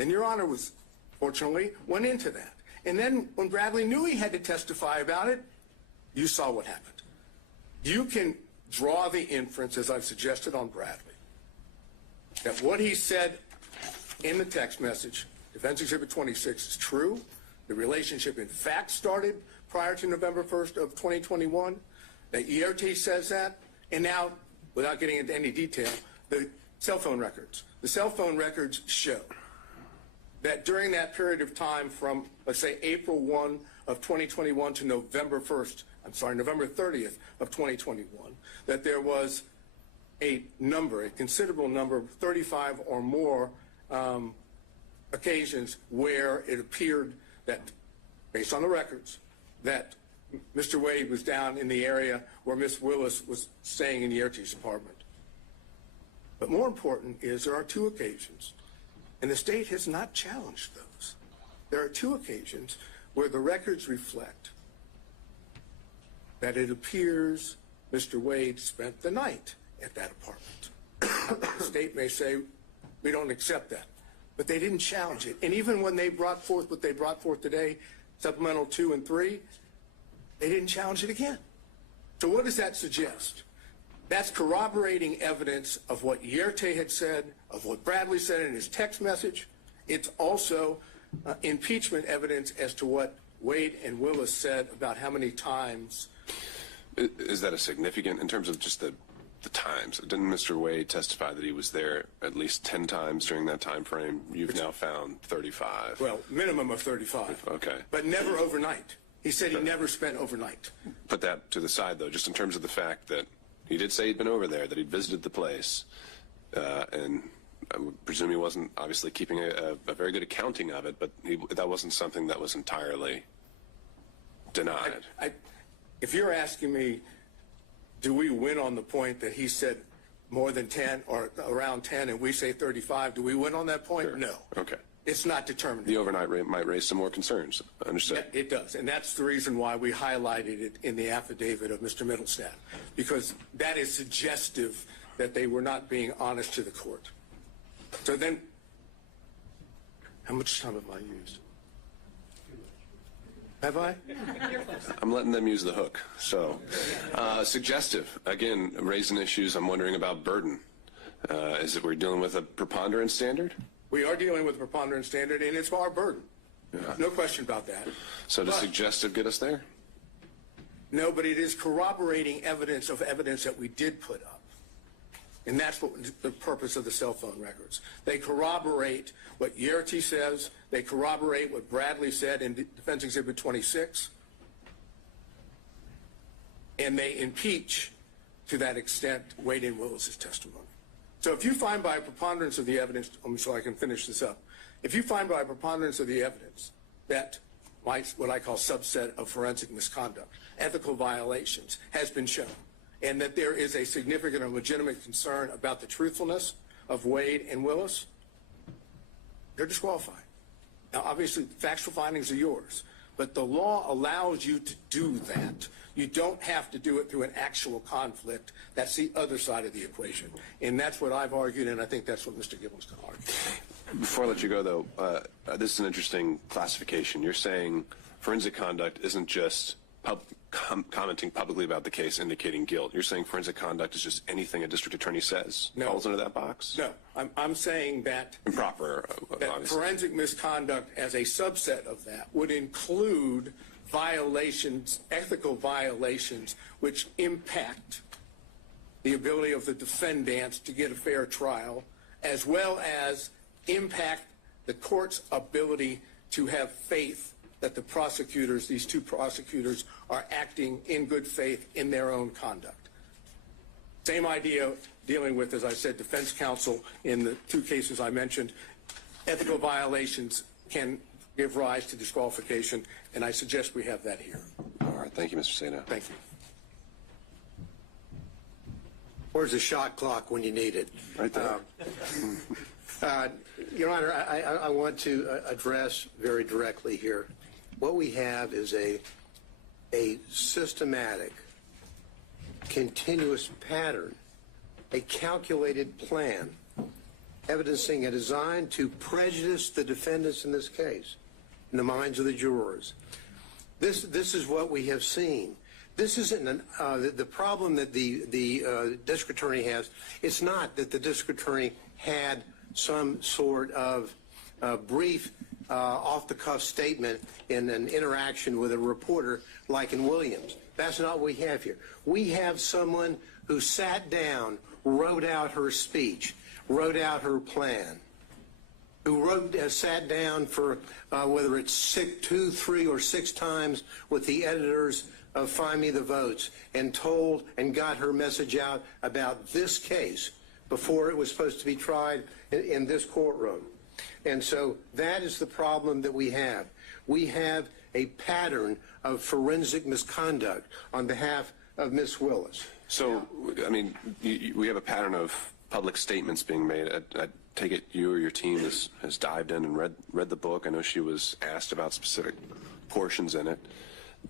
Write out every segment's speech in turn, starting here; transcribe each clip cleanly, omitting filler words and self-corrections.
And Your Honor was, fortunately, went into that. And then when Bradley knew he had to testify about it, you saw what happened. You can draw the inference, as I've suggested on Bradley, that what he said in the text message, Defense Exhibit 26, is true. The relationship, in fact, started prior to November 1st of 2021. That ERT says that. And now, without getting into any detail, the cell phone records. The cell phone records show that during that period of time from, let's say, April 1 of 2021 to November 30th of 2021, that there was a considerable number, 35 or more occasions where it appeared that, based on the records, that Mr. Wade was down in the area where Miss Willis was staying in the ERT's apartment. But more important is there are two occasions, and the state has not challenged those. There are two occasions where the records reflect that it appears Mr. Wade spent the night at that apartment. The state may say, we don't accept that, but they didn't challenge it. And even when they brought forth what they brought forth today, Supplemental 2 and 3, they didn't challenge it again. So what does that suggest? That's corroborating evidence of what Yerte had said, of what Bradley said in his text message. It's also impeachment evidence as to what Wade and Willis said about how many times. Is that a significant, in terms of just the times? Didn't Mr. Wade testify that he was there at least 10 times during that time frame? You've now found 35. Well, minimum of 35. Okay. But never overnight. He said he never spent overnight. Put that to the side, though, just in terms of the fact that he did say he'd been over there, that he'd visited the place, and I would presume he wasn't obviously keeping a very good accounting of it, but that wasn't something that was entirely denied. If you're asking me, do we win on the point that he said more than 10 or around 10 and we say 35, do we win on that point? Sure. No. Okay. It's not determined. The overnight rate might raise some more concerns. Understood. It does, and that's the reason why we highlighted it in the affidavit of Mr. Middlestadt, because that is suggestive that they were not being honest to the court. So then, how much time have I used? Have I? I'm letting them use the hook. So, suggestive. Again, raising issues. I'm wondering about burden. Is it we're dealing with a preponderance standard? We are dealing with a preponderance standard, and it's our burden. Yeah. No question about that. So does suggestive get us there? No, but it is corroborating evidence of evidence that we did put up. And that's what the purpose of the cell phone records. They corroborate what Yerte says. They corroborate what Bradley said in Defense Exhibit 26. And they impeach, to that extent, Wade and Willis's testimony. So if you find by a preponderance of the evidence, so I can finish this up, if you find by a preponderance of the evidence that what I call subset of forensic misconduct, ethical violations, has been shown, and that there is a significant or legitimate concern about the truthfulness of Wade and Willis, they're disqualified. Now, obviously, factual findings are yours, but the law allows you to do that. You don't have to do it through an actual conflict. That's the other side of the equation. And that's what I've argued, and I think that's what Mr. Gibbons can argue. Before I let you go, though, this is an interesting classification. You're saying forensic conduct isn't just commenting publicly about the case indicating guilt. You're saying forensic conduct is just anything a district attorney says falls into that box? No. I'm saying that improper, that forensic misconduct as a subset of that would include violations, ethical violations, which impact the ability of the defendants to get a fair trial, as well as impact the court's ability to have faith that the prosecutors, these two prosecutors, are acting in good faith in their own conduct. Same idea dealing with, as I said, defense counsel in the two cases I mentioned. Ethical violations can give rise to disqualification, and I suggest we have that here. All right. Thank you, Mr. Saino. Thank you. Where's the shot clock when you need it? Right there. Your Honor, I want to address very directly here. What we have is a systematic, continuous pattern, a calculated plan, evidencing a design to prejudice the defendants in this case, in the minds of the jurors. This is what we have seen. This isn't the problem that the district attorney has. It's not that the district attorney had some sort of brief off-the-cuff statement in an interaction with a reporter like in Williams. That's not what we have here. We have someone who sat down, wrote out her speech, wrote out her plan, who sat down for whether it's 2, 3, or 6 times with the editors of Find Me the Votes and told and got her message out about this case before it was supposed to be tried in this courtroom. And so that is the problem that we have. We have a pattern of forensic misconduct on behalf of Miss Willis. So, I mean, we have a pattern of public statements being made. I take it you or your team has dived in and read the book. I know she was asked about specific portions in it.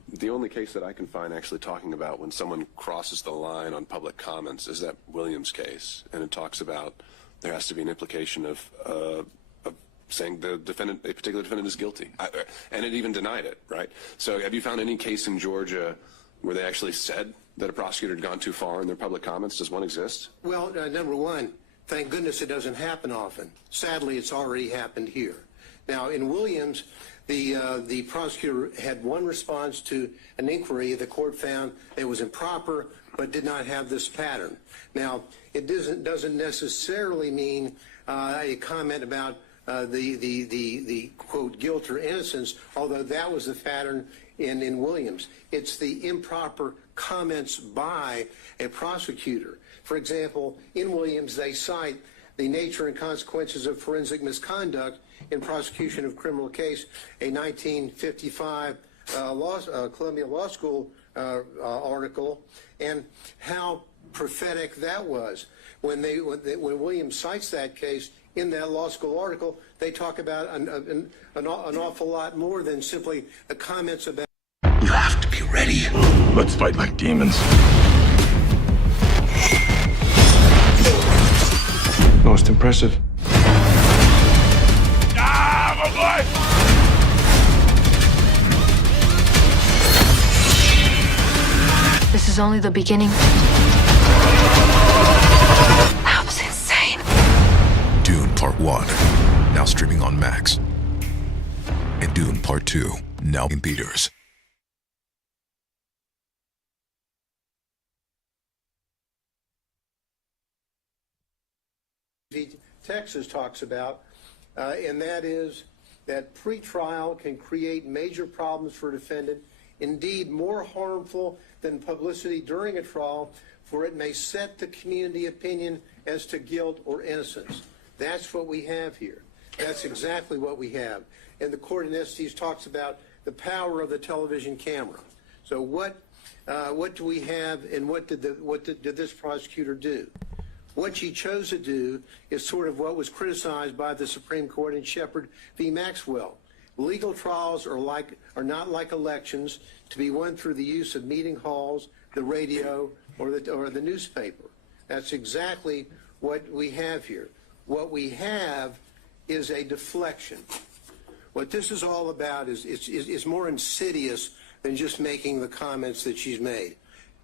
The only case that I can find actually talking about when someone crosses the line on public comments is that Williams case, and it talks about there has to be an implication of saying the defendant, a particular defendant, is guilty, and it even denied it, right? So, have you found any case in Georgia where they actually said that a prosecutor had gone too far in their public comments? Does one exist? Well, number one, thank goodness it doesn't happen often. Sadly, it's already happened here. Now, in Williams, the prosecutor had one response to an inquiry the court found it was improper but did not have this pattern. Now, it doesn't necessarily mean a comment about the quote guilt or innocence, although that was the pattern in Williams. It's the improper comments by a prosecutor. For example, in Williams, they cite the nature and consequences of forensic misconduct in prosecution of criminal case, a 1955 Columbia Law School article, and how prophetic that was. When Williams cites that case in that law school article, they talk about an awful lot more than simply the comments about. You have to be ready. Let's fight like demons. Most impressive. Ah, my boy! This is only the beginning. That was insane. Dune Part 1, now streaming on Max. And Dune Part 2, now in theaters. Texas talks about, and that is that pretrial can create major problems for a defendant, indeed more harmful than publicity during a trial, for it may set the community opinion as to guilt or innocence. That's what we have here. That's exactly what we have. And the court in Estes talks about the power of the television camera. So what do we have, and what did this prosecutor do? What she chose to do is sort of what was criticized by the Supreme Court in Shepard v. Maxwell. Legal trials are not like elections to be won through the use of meeting halls, the radio, or the newspaper. That's exactly what we have here. What we have is a deflection. What this is all about is more insidious than just making the comments that she's made.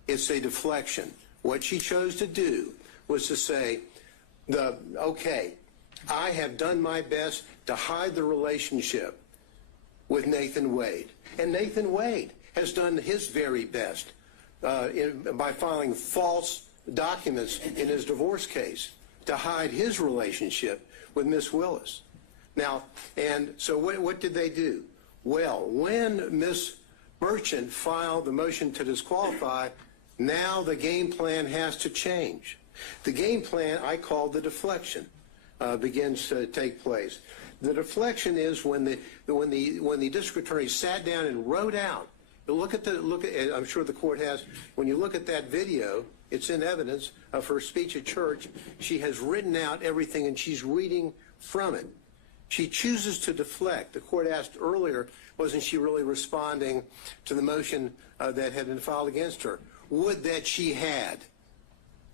It's a deflection. What she chose to do was to say, okay, I have done my best to hide the relationship with Nathan Wade. And Nathan Wade has done his very best by filing false documents in his divorce case to hide his relationship with Miss Willis. Now, and so what did they do? Well, when Miss Merchant filed the motion to disqualify, now the game plan has to change. The game plan I call the deflection begins to take place. The deflection is when the district attorney sat down and wrote out. I'm sure the court has. When you look at that video, it's in evidence of her speech at church. She has written out everything and she's reading from it. She chooses to deflect. The court asked earlier, wasn't she really responding to the motion that had been filed against her? Would that she had.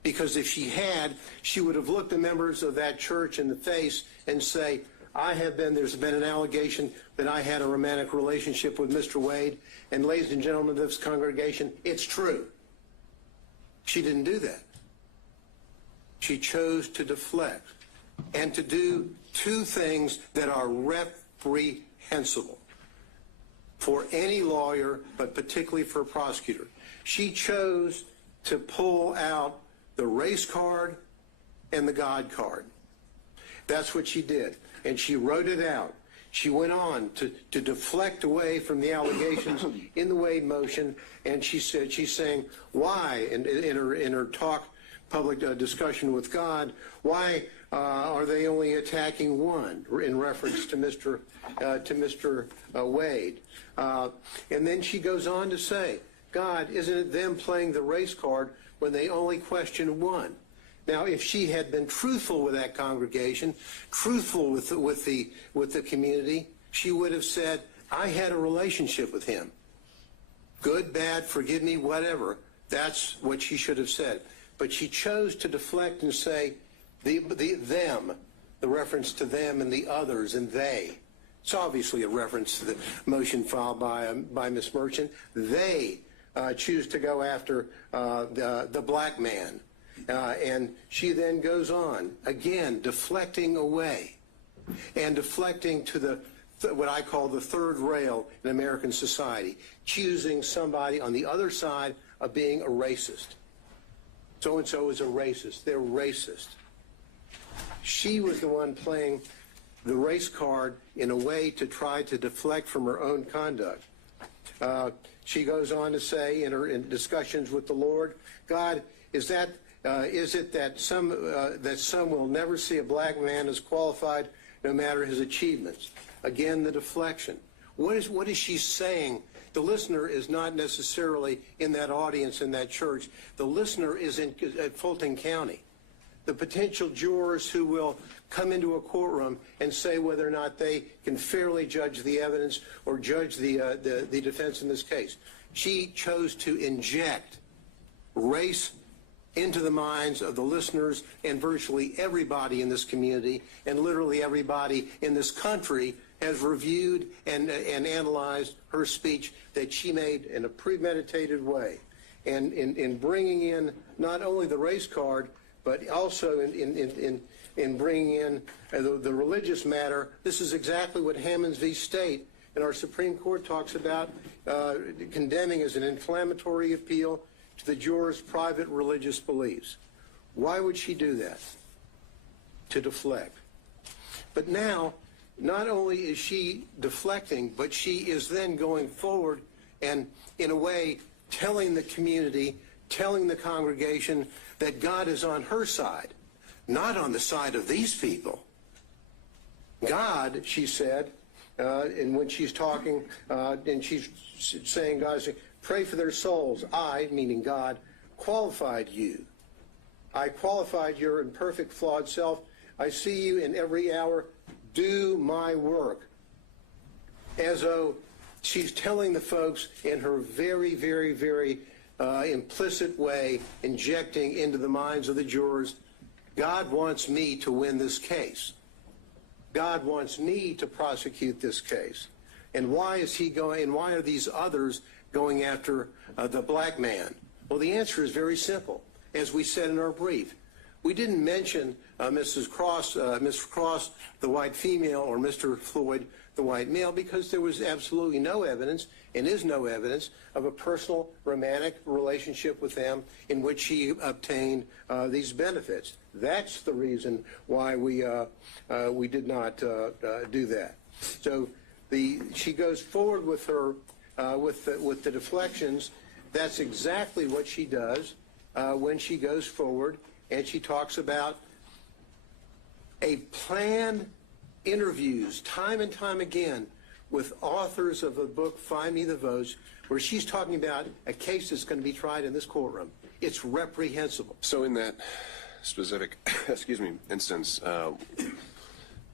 Because if she had, she would have looked the members of that church in the face and say, there's been an allegation that I had a romantic relationship with Mr. Wade, and ladies and gentlemen of this congregation, it's true. She didn't do that. She chose to deflect and to do two things that are reprehensible for any lawyer, but particularly for a prosecutor. She chose to pull out the race card and the God card. That's what she did. And she wrote it out. She went on to deflect away from the allegations in the Wade motion, and she's saying, why, in her talk, public discussion with God, why are they only attacking one, in reference to Mr. Wade? And then she goes on to say, God, isn't it them playing the race card when they only question one? Now, if she had been truthful with that congregation, truthful with the community, she would have said, I had a relationship with him. Good, bad, forgive me, whatever. That's what she should have said. But she chose to deflect and say, them, the reference to them and the others and they. It's obviously a reference to the motion filed by Ms. Merchant. They choose to go after the black man. And she then goes on, again, deflecting away and deflecting to what I call the third rail in American society, choosing somebody on the other side of being a racist. So-and-so is a racist. They're racist. She was the one playing the race card in a way to try to deflect from her own conduct. She goes on to say in discussions with the Lord, God, is it that some will never see a black man as qualified no matter his achievements? Again, the deflection. What is she saying? The listener is not necessarily in that audience in that church. The listener is at Fulton County. The potential jurors who will come into a courtroom and say whether or not they can fairly judge the evidence or judge the defense in this case. She chose to inject race into the minds of the listeners and virtually everybody in this community, and literally everybody in this country has reviewed and analyzed her speech that she made in a premeditated way. And in bringing in not only the race card, but also in bringing in the religious matter, this is exactly what Hammonds v. State and our Supreme Court talks about condemning as an inflammatory appeal to the jurors' private religious beliefs. Why would she do that? To deflect. But now, not only is she deflecting, but she is then going forward and, in a way, telling the community, telling the congregation that God is on her side, not on the side of these people. God, she said, and when she's talking, and she's saying, God, pray for their souls. I, meaning God, qualified you. I qualified your imperfect, flawed self. I see you in every hour. Do my work. As though she's telling the folks in her very, very, very implicit way, injecting into the minds of the jurors, God wants me to win this case. God wants me to prosecute this case. And why is he going, and why are these others going after the black man? Well, the answer is very simple. As we said in our brief, we didn't mention Ms. Cross, the white female, or Mr. Floyd, the white male, because there was absolutely no evidence, and is no evidence, of a personal romantic relationship with them in which she obtained these benefits. That's the reason why we did not do that. So she goes forward with her with the deflections. That's exactly what she does when she goes forward, and she talks about a planned interviews time and time again with authors of the book Find Me the Votes, where she's talking about a case that's going to be tried in this courtroom. It's reprehensible. So in that specific, instance,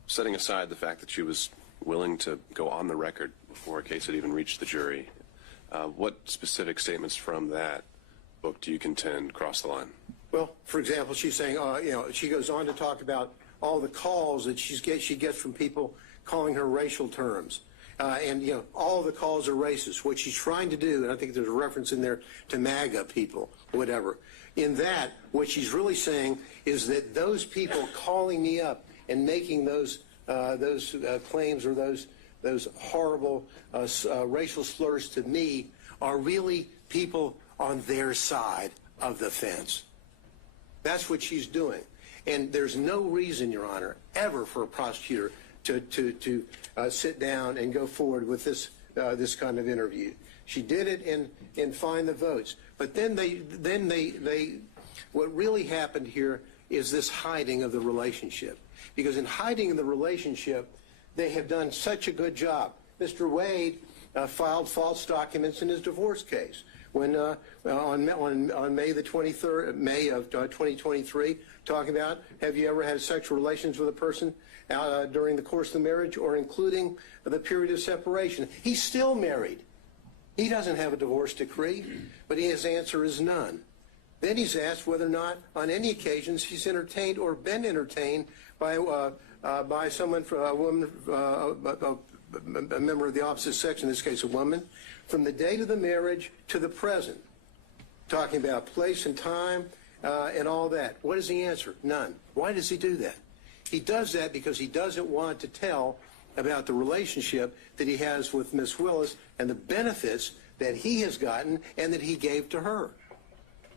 setting aside the fact that she was willing to go on the record before a case had even reached the jury, what specific statements from that book do you contend cross the line? Well, for example, she's saying, she goes on to talk about all the calls that she gets from people calling her racial terms. And all the calls are racist. What she's trying to do, and I think there's a reference in there to MAGA people, whatever. In that, what she's really saying is that those people calling me up and making those claims or those horrible racial slurs to me are really people on their side of the fence. That's what she's doing. And there's no reason, Your Honor, ever for a prosecutor to sit down and go forward with this kind of interview. She did it and find the votes. But then what really happened here is this hiding of the relationship. Because in hiding the relationship, they have done such a good job. Mr. Wade filed false documents in his divorce case when on May the 23rd, May of 2023, talking about, have you ever had sexual relations with a person during the course of the marriage or including the period of separation? He's still married. He doesn't have a divorce decree, but his answer is none. Then he's asked whether or not on any occasions he's entertained or been entertained by someone, a woman, a member of the opposite sex, in this case a woman, from the date of the marriage to the present, talking about place and time and all that. What is the answer? None. Why does he do that? He does that because he doesn't want to tell about the relationship that he has with Miss Willis and the benefits that he has gotten and that he gave to her.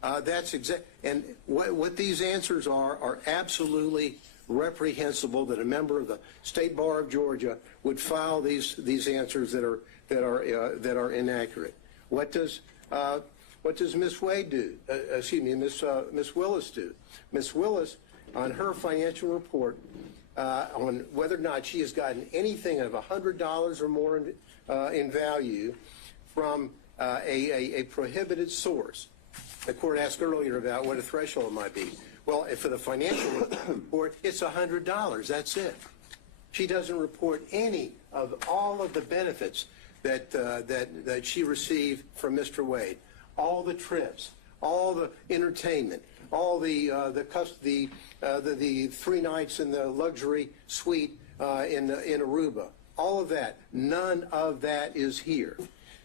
That's exact. And what these answers are absolutely reprehensible. That a member of the State Bar of Georgia would file these answers that are inaccurate. What does Miss Wade do? Miss Willis do? Miss Willis, on her financial report, on whether or not she has gotten anything of $100 or more in value from a prohibited source. The court asked earlier about what a threshold might be. Well, for the financial report, it's $100. That's it. She doesn't report any of all of the benefits that she received from Mr. Wade. All the trips, all the entertainment, all the 3 nights in the luxury suite in Aruba. All of that. None of that is here.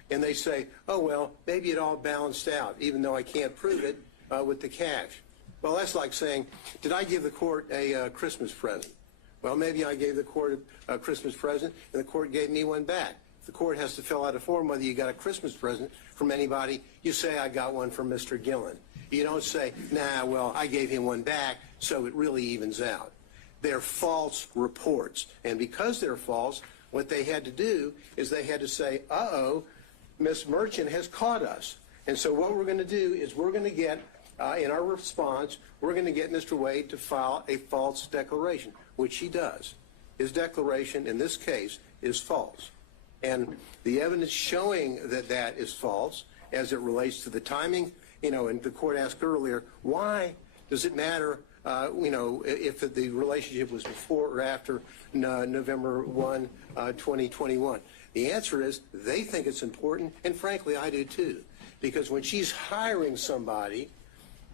And they say, oh, well, maybe it all balanced out, even though I can't prove it with the cash. Well, that's like saying, did I give the court a Christmas present? Well, maybe I gave the court a Christmas present, and the court gave me one back. If the court has to fill out a form whether you got a Christmas present from anybody, you say, I got one from Mr. Gillen. You don't say, nah, well, I gave him one back, so it really evens out. They're false reports. And because they're false, what they had to do is they had to say, uh-oh, Miss Merchant has caught us. And so what we're going to do is we're going to get, in our response, we're going to get Mr. Wade to file a false declaration, which he does. His declaration in this case is false. And the evidence showing that that is false as it relates to the timing, and the court asked earlier, why does it matter, if the relationship was before or after November 1, 2021? The answer is they think it's important, and frankly, I do too. Because when she's hiring somebody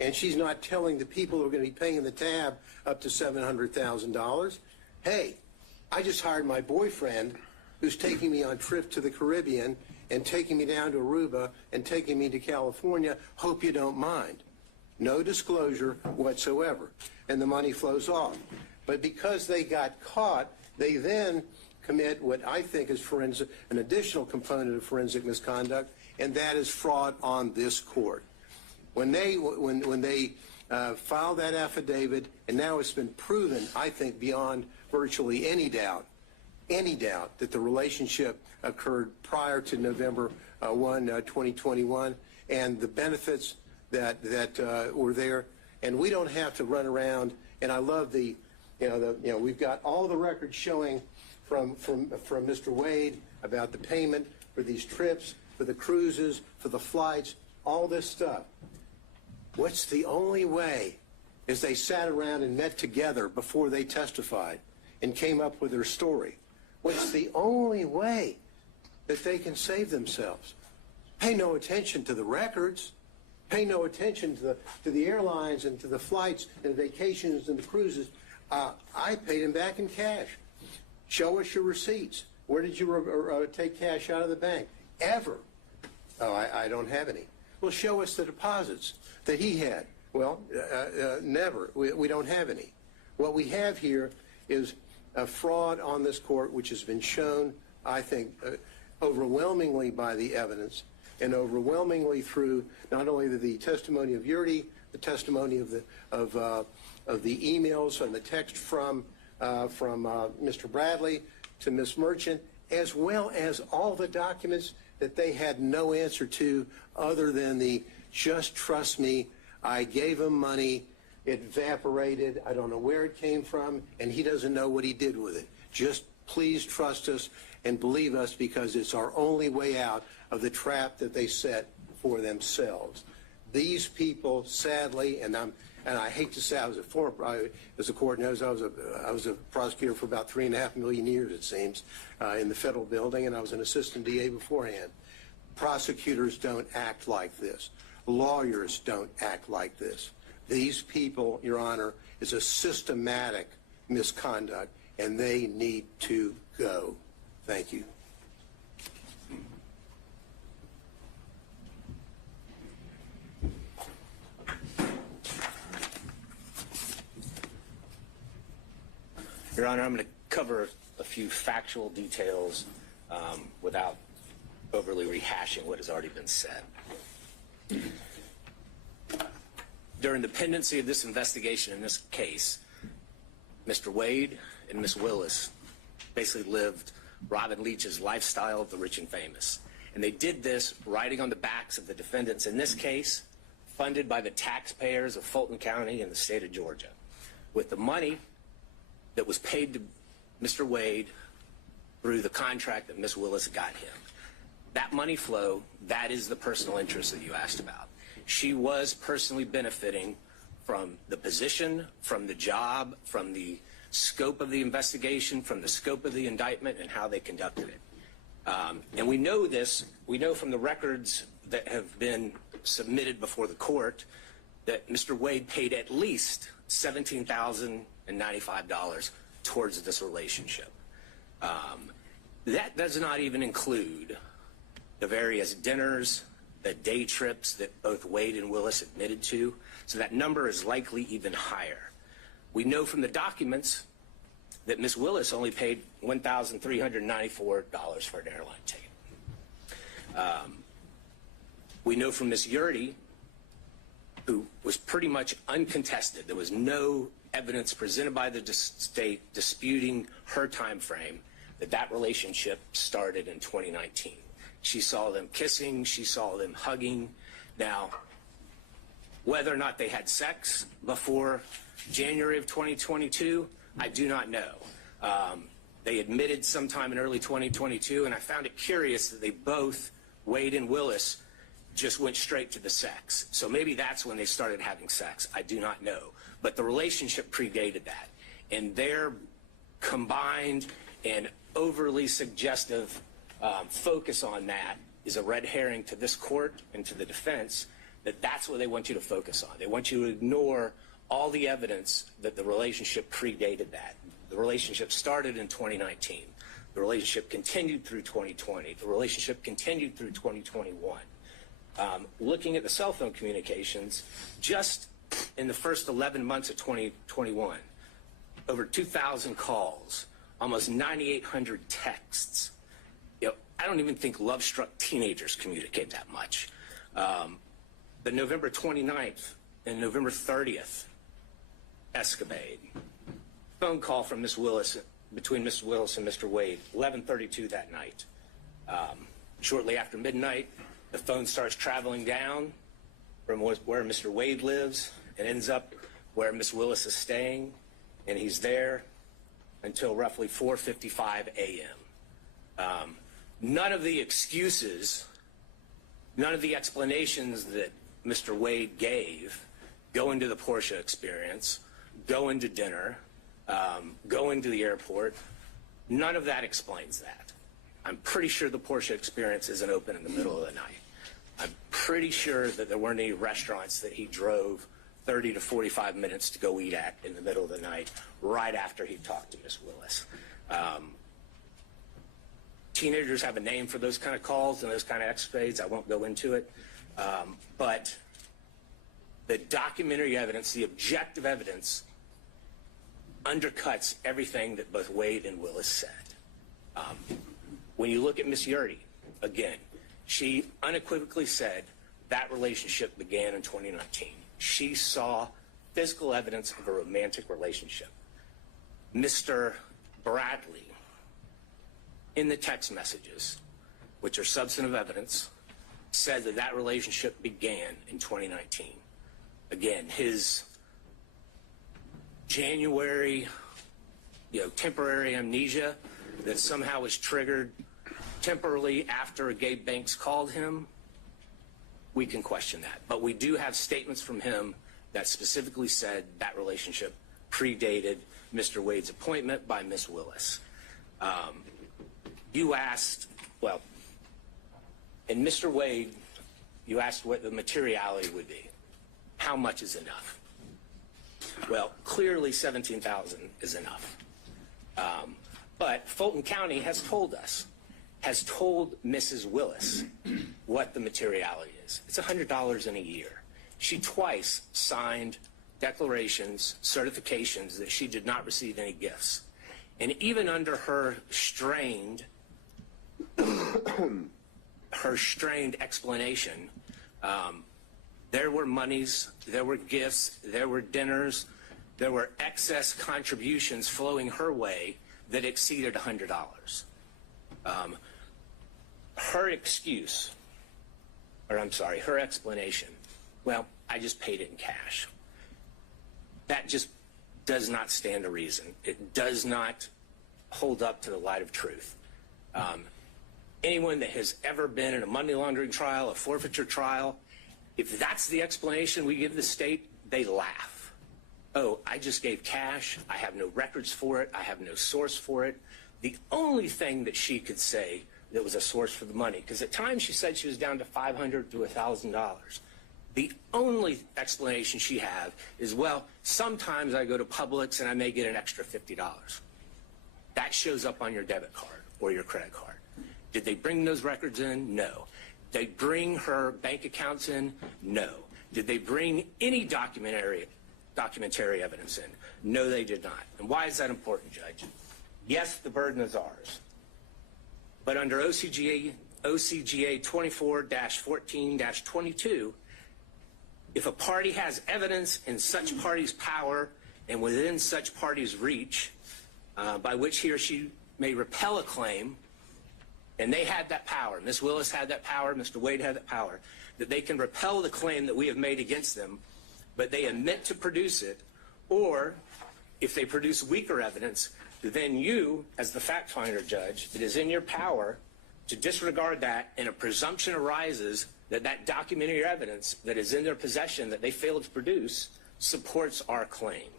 and she's not telling the people who are going to be paying the tab up to $700,000, hey, I just hired my boyfriend who's taking me on trip to the Caribbean and taking me down to Aruba and taking me to California. Hope you don't mind. No disclosure whatsoever. And the money flows off. But because they got caught, they then commit what I think is an additional component of forensic misconduct, and that is fraud on this court. When they filed that affidavit, and now it's been proven, I think, beyond virtually any doubt that the relationship occurred prior to November 1, 2021, and the benefits that were there, and we don't have to run around. And I love we've got all the records showing from Mr. Wade about the payment for these trips, for the cruises, for the flights, all this stuff. What's the only way is they sat around and met together before they testified and came up with their story. What's the only way that they can save themselves? Pay no attention to the records. pay no attention to the airlines and to the flights and vacations and the cruises. I paid him back in cash. Show us your receipts. Where did you take cash out of the bank? Ever? Oh, I don't have any. Well, show us the deposits that he had. Well, never. We don't have any. What we have here is a fraud on this court, which has been shown, I think, overwhelmingly by the evidence and overwhelmingly through not only the testimony of Yurdi, the testimony of the emails and the text from Mr. Bradley to Ms. Merchant, as well as all the documents that they had no answer to other than the just trust me, I gave him money, it evaporated, I don't know where it came from, and he doesn't know what he did with it. Just please trust us and believe us because it's our only way out of the trap that they set for themselves. These people, sadly, and I hate to say I was a former, as the court knows, I was a prosecutor for about 3.5 million years, it seems, in the federal building, and I was an assistant DA beforehand. Prosecutors don't act like this. Lawyers don't act like this. These people, Your Honor, is a systematic misconduct, and they need to go. Thank you. Your Honor, I'm going to cover a few factual details without overly rehashing what has already been said. During the pendency of this investigation in this case, Mr. Wade and Ms. Willis basically lived Robin Leach's lifestyle of the rich and famous. And they did this riding on the backs of the defendants in this case, funded by the taxpayers of Fulton County and the state of Georgia, with the money that was paid to Mr. Wade through the contract that Ms. Willis got him. That money flow, that is the personal interest that you asked about. She was personally benefiting from the position, from the job, from the scope of the investigation, from the scope of the indictment, and how they conducted it. And we know this, we know from the records that have been submitted before the court that Mr. Wade paid at least $17,095 towards this relationship. That does not even include the various dinners, the day trips that both Wade and Willis admitted to, so that number is likely even higher. We know from the documents that Ms. Willis only paid $1,394 for an airline ticket. We know from Ms. Yurdi, who was pretty much uncontested, there was no evidence presented by the state disputing her time frame, that relationship started in 2019. She saw them kissing, she saw them hugging. Now, whether or not they had sex before January of 2022, I do not know. They admitted sometime in early 2022, and I found it curious that they both, Wade and Willis, just went straight to the sex. So maybe that's when they started having sex. I do not know. But the relationship predated that. And their combined and overly suggestive focus on that is a red herring to this court and to the defense, that's what they want you to focus on. They want you to ignore all the evidence that the relationship predated that. The relationship started in 2019. The relationship continued through 2020. The relationship continued through 2021. Looking at the cell phone communications, just in the first 11 months of 2021, over 2,000 calls, almost 9,800 texts. You know, I don't even think love-struck teenagers communicate that much. The November 29th and November 30th escapade, phone call from Ms. Willis, between Ms. Willis and Mr. Wade, 11:32 that night. Shortly after midnight, the phone starts traveling down from where Mr. Wade lives and ends up where Ms. Willis is staying, and he's there until roughly 4:55 a.m. None of the excuses, none of the explanations that Mr. Wade gave, going to the Porsche experience, going to dinner, going to the airport, none of that explains that. I'm pretty sure the Porsche experience isn't open in the middle of the night. I'm pretty sure that there weren't any restaurants that he drove 30 to 45 minutes to go eat at in the middle of the night right after he talked to Miss Willis. Teenagers have a name for those kind of calls and those kind of escapades. I won't go into it. But the documentary evidence, the objective evidence, undercuts everything that both Wade and Willis said. When you look at Miss Yurdy, again, she unequivocally said that relationship began in 2019. She saw physical evidence of a romantic relationship. Mr. Bradley, in the text messages, which are substantive evidence, said that that relationship began in 2019. Again, his January, temporary amnesia that somehow was triggered temporarily after Gabe Banks called him, we can question that. But we do have statements from him that specifically said that relationship predated Mr. Wade's appointment by Miss Willis. You asked, well, in Mr. Wade, you asked what the materiality would be. How much is enough? Well, clearly $17,000 is enough. But Fulton County has told Mrs. Willis what the materiality is. It's $100 in a year. She twice signed declarations, certifications that she did not receive any gifts. And even under her strained explanation, there were monies, there were gifts, there were dinners, there were excess contributions flowing her way that exceeded $100. Her explanation, well, I just paid it in cash. That just does not stand to reason. It does not hold up to the light of truth. Anyone that has ever been in a money laundering trial, a forfeiture trial, if that's the explanation we give the state, they laugh. Oh, I just gave cash. I have no records for it. I have no source for it. The only thing that she could say that was a source for the money, because at times she said she was down to $500 to $1,000. The only explanation she had is, well, sometimes I go to Publix and I may get an extra $50. That shows up on your debit card or your credit card. Did they bring those records in? No. Did they bring her bank accounts in? No. Did they bring any documentary evidence in? No, they did not. And why is that important, Judge? Yes, the burden is ours. But under OCGA 24-14-22, if a party has evidence in such party's power and within such party's reach, by which he or she may repel a claim, and they had that power, Ms. Willis had that power, Mr. Wade had that power, that they can repel the claim that we have made against them, but they admit to produce it, or if they produce weaker evidence, then you, as the fact finder, Judge, it is in your power to disregard that, and a presumption arises that that documentary evidence that is in their possession that they failed to produce supports our claim.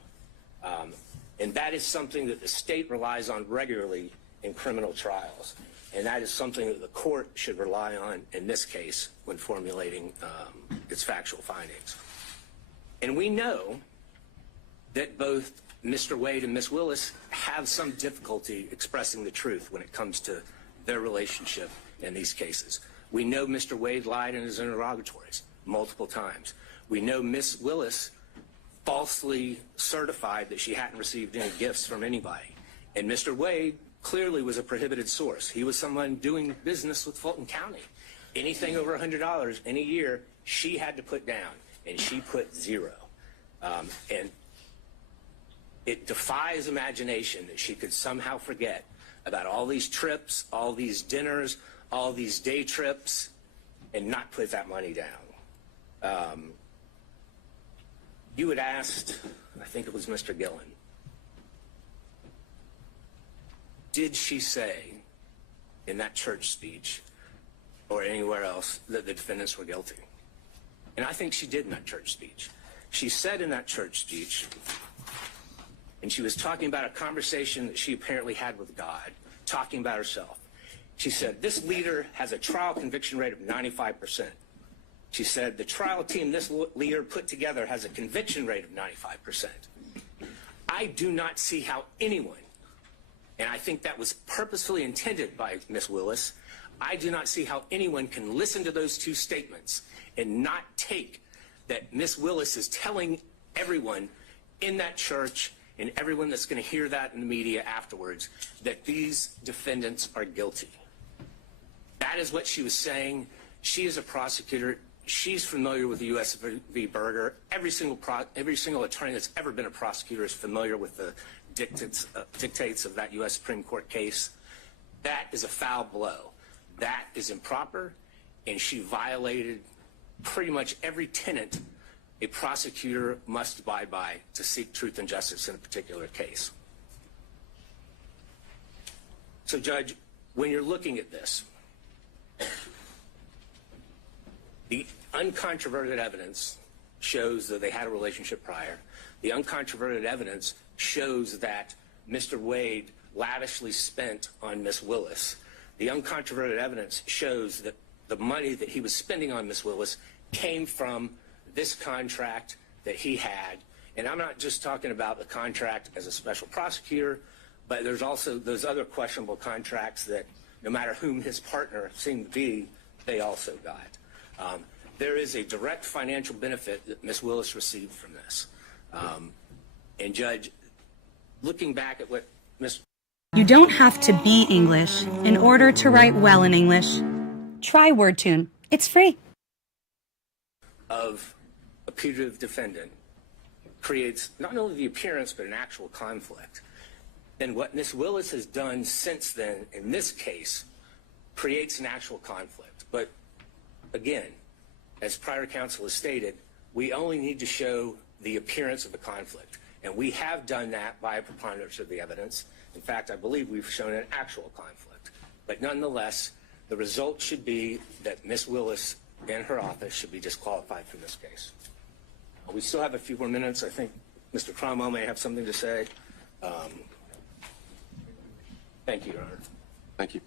And that is something that the state relies on regularly in criminal trials. And that is something that the court should rely on in this case when formulating its factual findings. And we know that both Mr. Wade and Ms. Willis have some difficulty expressing the truth when it comes to their relationship in these cases. We know Mr. Wade lied in his interrogatories multiple times. We know Ms. Willis falsely certified that she hadn't received any gifts from anybody. And Mr. Wade clearly was a prohibited source. He was someone doing business with Fulton County. Anything over $100 in a year, she had to put down, and she put zero. And it defies imagination that she could somehow forget about all these trips, all these dinners, all these day trips, and not put that money down. You had asked, I think it was Mr. Gillen, did she say in that church speech or anywhere else that the defendants were guilty? And I think she did in that church speech. She said in that church speech, and she was talking about a conversation that she apparently had with God, talking about herself. She said, this leader has a trial conviction rate of 95%. She said, the trial team this leader put together has a conviction rate of 95%. I do not see how anyone, and I think that was purposefully intended by Ms. Willis, I do not see how anyone can listen to those two statements and not take that Ms. Willis is telling everyone in that church and everyone that's going to hear that in the media afterwards that these defendants are guilty. That is what she was saying. She is a prosecutor. She's familiar with the U.S. v. Berger. Every single attorney that's ever been a prosecutor is familiar with the dictates of that U.S. Supreme Court case. That is a foul blow. That is improper, and she violated pretty much every tenet a prosecutor must abide by to seek truth and justice in a particular case. So, Judge, when you're looking at this, the uncontroverted evidence shows that they had a relationship prior. The uncontroverted evidence shows that Mr. Wade lavishly spent on Miss Willis. The uncontroverted evidence shows that the money that he was spending on Miss Willis came from this contract that he had. And I'm not just talking about the contract as a special prosecutor, but there's also those other questionable contracts that no matter whom his partner seemed to be, they also got. There is a direct financial benefit that Ms. Willis received from this. And Judge, looking back at what Ms. You don't have to be English in order to write well in English. Try WordTune. It's free. Of a putative defendant creates not only the appearance but an actual conflict. And what Ms. Willis has done since then in this case creates an actual conflict. But again, as prior counsel has stated, we only need to show the appearance of a conflict. And we have done that by a preponderance of the evidence. In fact, I believe we've shown an actual conflict. But nonetheless, the result should be that Ms. Willis and her office should be disqualified from this case. We still have a few more minutes. I think Mr. Cromwell may have something to say. Thank you, Your Honor. Thank you.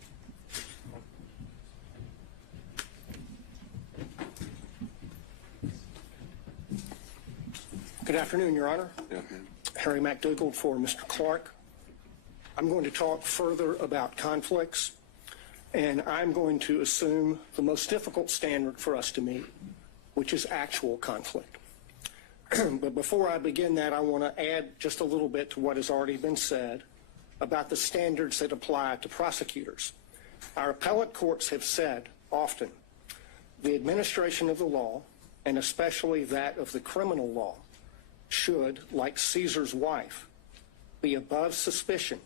Good afternoon, Your Honor. Yeah. Harry McDougald for Mr. Clark. I'm going to talk further about conflicts, and I'm going to assume the most difficult standard for us to meet, which is actual conflict. But before I begin that, I want to add just a little bit to what has already been said about the standards that apply to prosecutors. Our appellate courts have said often the administration of the law, and especially that of the criminal law, should, like Caesar's wife, be above suspicion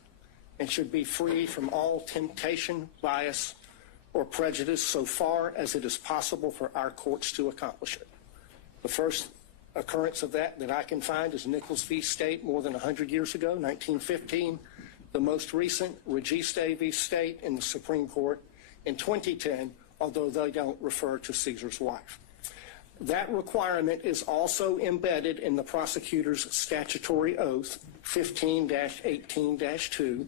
and should be free from all temptation, bias, or prejudice so far as it is possible for our courts to accomplish it. The first occurrence of that I can find is Nichols v. State more than 100 years ago, 1915. The most recent, Registe v. State in the Supreme Court in 2010, although they don't refer to Caesar's wife. That requirement is also embedded in the prosecutor's statutory oath, 15-18-2,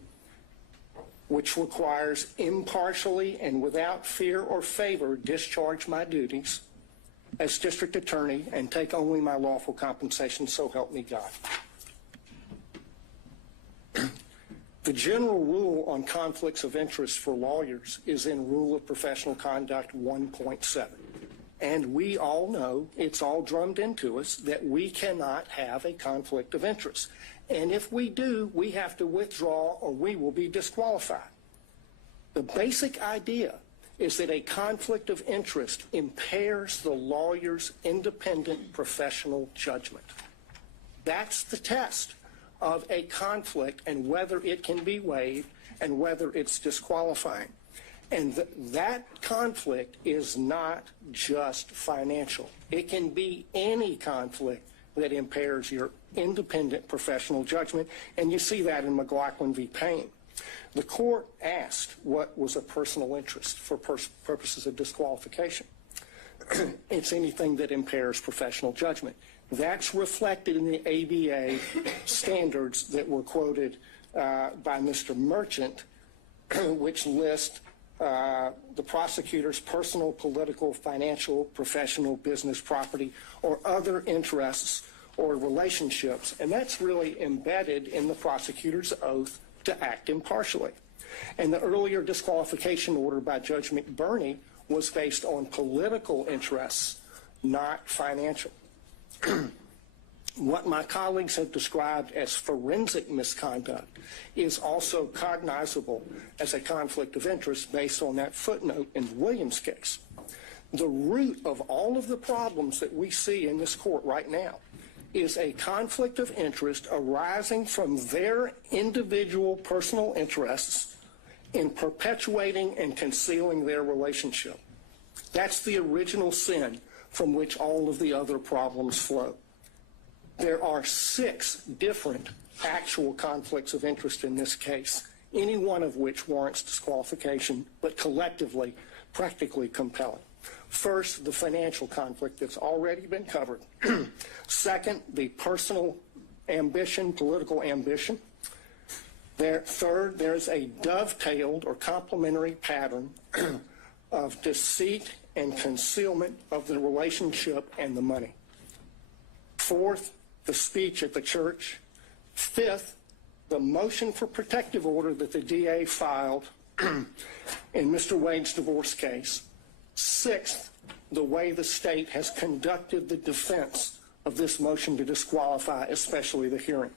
which requires impartially and without fear or favor discharge my duties as district attorney and take only my lawful compensation, so help me God. The general rule on conflicts of interest for lawyers is in Rule of Professional Conduct 1.7. And we all know, it's all drummed into us, that we cannot have a conflict of interest. And if we do, we have to withdraw or we will be disqualified. The basic idea is that a conflict of interest impairs the lawyer's independent professional judgment. That's the test of a conflict and whether it can be waived and whether it's disqualifying. And that conflict is not just financial. It can be any conflict that impairs your independent professional judgment, and you see that in McLaughlin v. Payne. The court asked what was a personal interest for purposes of disqualification. It's anything that impairs professional judgment. That's reflected in the ABA standards that were quoted by Mr. Merchant, which list the prosecutor's personal, political, financial, professional, business, property, or other interests or relationships. And that's really embedded in the prosecutor's oath to act impartially. And the earlier disqualification order by Judge McBurney was based on political interests, not financial. What my colleagues have described as forensic misconduct is also cognizable as a conflict of interest based on that footnote in the Williams case. The root of all of the problems that we see in this court right now is a conflict of interest arising from their individual personal interests in perpetuating and concealing their relationship. That's the original sin from which all of the other problems flow. There are 6 different actual conflicts of interest in this case, any one of which warrants disqualification, but collectively, practically compelling. First, the financial conflict that's already been covered. Second, the personal ambition, political ambition. Third, there's a dovetailed or complementary pattern of deceit and concealment of the relationship and the money. Fourth, the speech at the church. Fifth, the motion for protective order that the DA filed in Mr. Wade's divorce case. Sixth, the way the state has conducted the defense of this motion to disqualify, especially the hearing.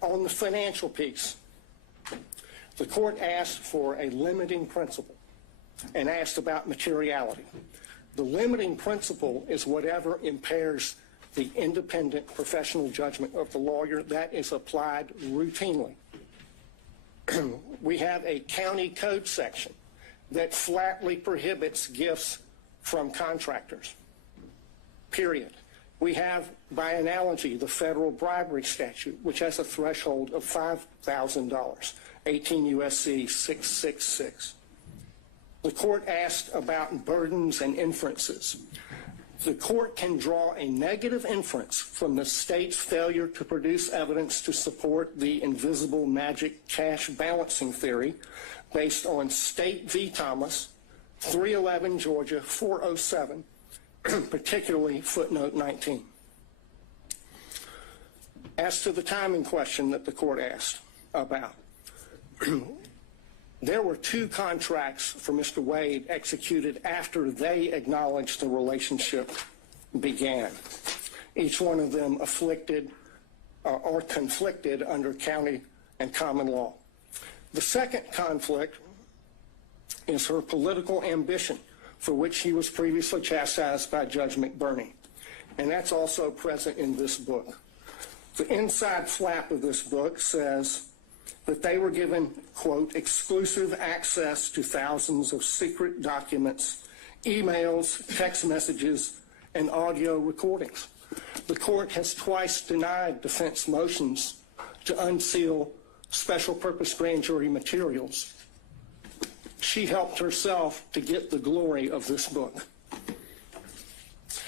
On the financial piece, the court asked for a limiting principle and asked about materiality. The limiting principle is whatever impairs the independent professional judgment of the lawyer. That is applied routinely. We have a county code section that flatly prohibits gifts from contractors, period. We have, by analogy, the federal bribery statute, which has a threshold of $5,000, 18 U.S.C. 666. The court asked about burdens and inferences. The court can draw a negative inference from the state's failure to produce evidence to support the invisible magic cash balancing theory based on State v. Thomas, 311 Georgia 407, particularly footnote 19. As to the timing question that the court asked about, there were 2 contracts for Mr. Wade executed after they acknowledged the relationship began, each one of them afflicted or conflicted under county and common law. The second conflict is her political ambition, for which he was previously chastised by Judge McBurney, and that's also present in this book. The inside flap of this book says that they were given, quote, exclusive access to thousands of secret documents, emails, text messages, and audio recordings. The court has twice denied defense motions to unseal special purpose grand jury materials. She helped herself to get the glory of this book.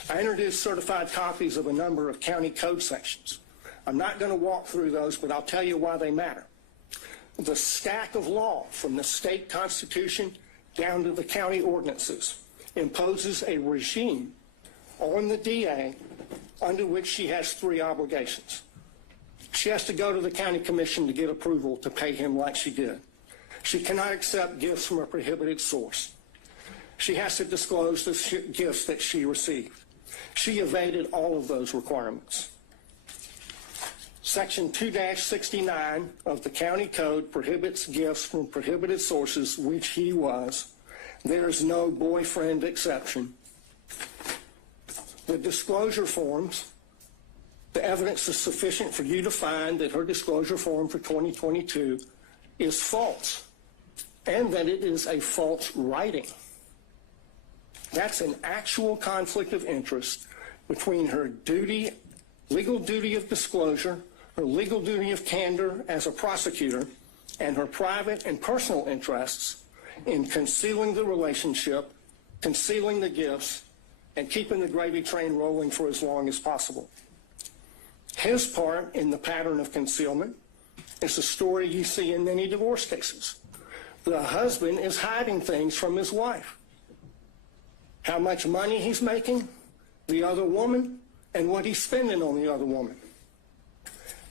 I introduced certified copies of a number of county code sections. I'm not going to walk through those, but I'll tell you why they matter. The stack of law from the state constitution down to the county ordinances imposes a regime on the DA under which she has 3 obligations. She has to go to the county commission to get approval to pay him like she did. She cannot accept gifts from a prohibited source. She has to disclose the gifts that she received. She evaded all of those requirements. Section 2-69 of the county code prohibits gifts from prohibited sources, which he was. There's no boyfriend exception. The disclosure forms, the evidence is sufficient for you to find that her disclosure form for 2022 is false, and that it is a false writing. That's an actual conflict of interest between her duty, legal duty of disclosure, her legal duty of candor as a prosecutor, and her private and personal interests in concealing the relationship, concealing the gifts, and keeping the gravy train rolling for as long as possible. His part in the pattern of concealment is a story you see in many divorce cases. the husband is hiding things from his wife. How much money he's making, the other woman, and what he's spending on the other woman.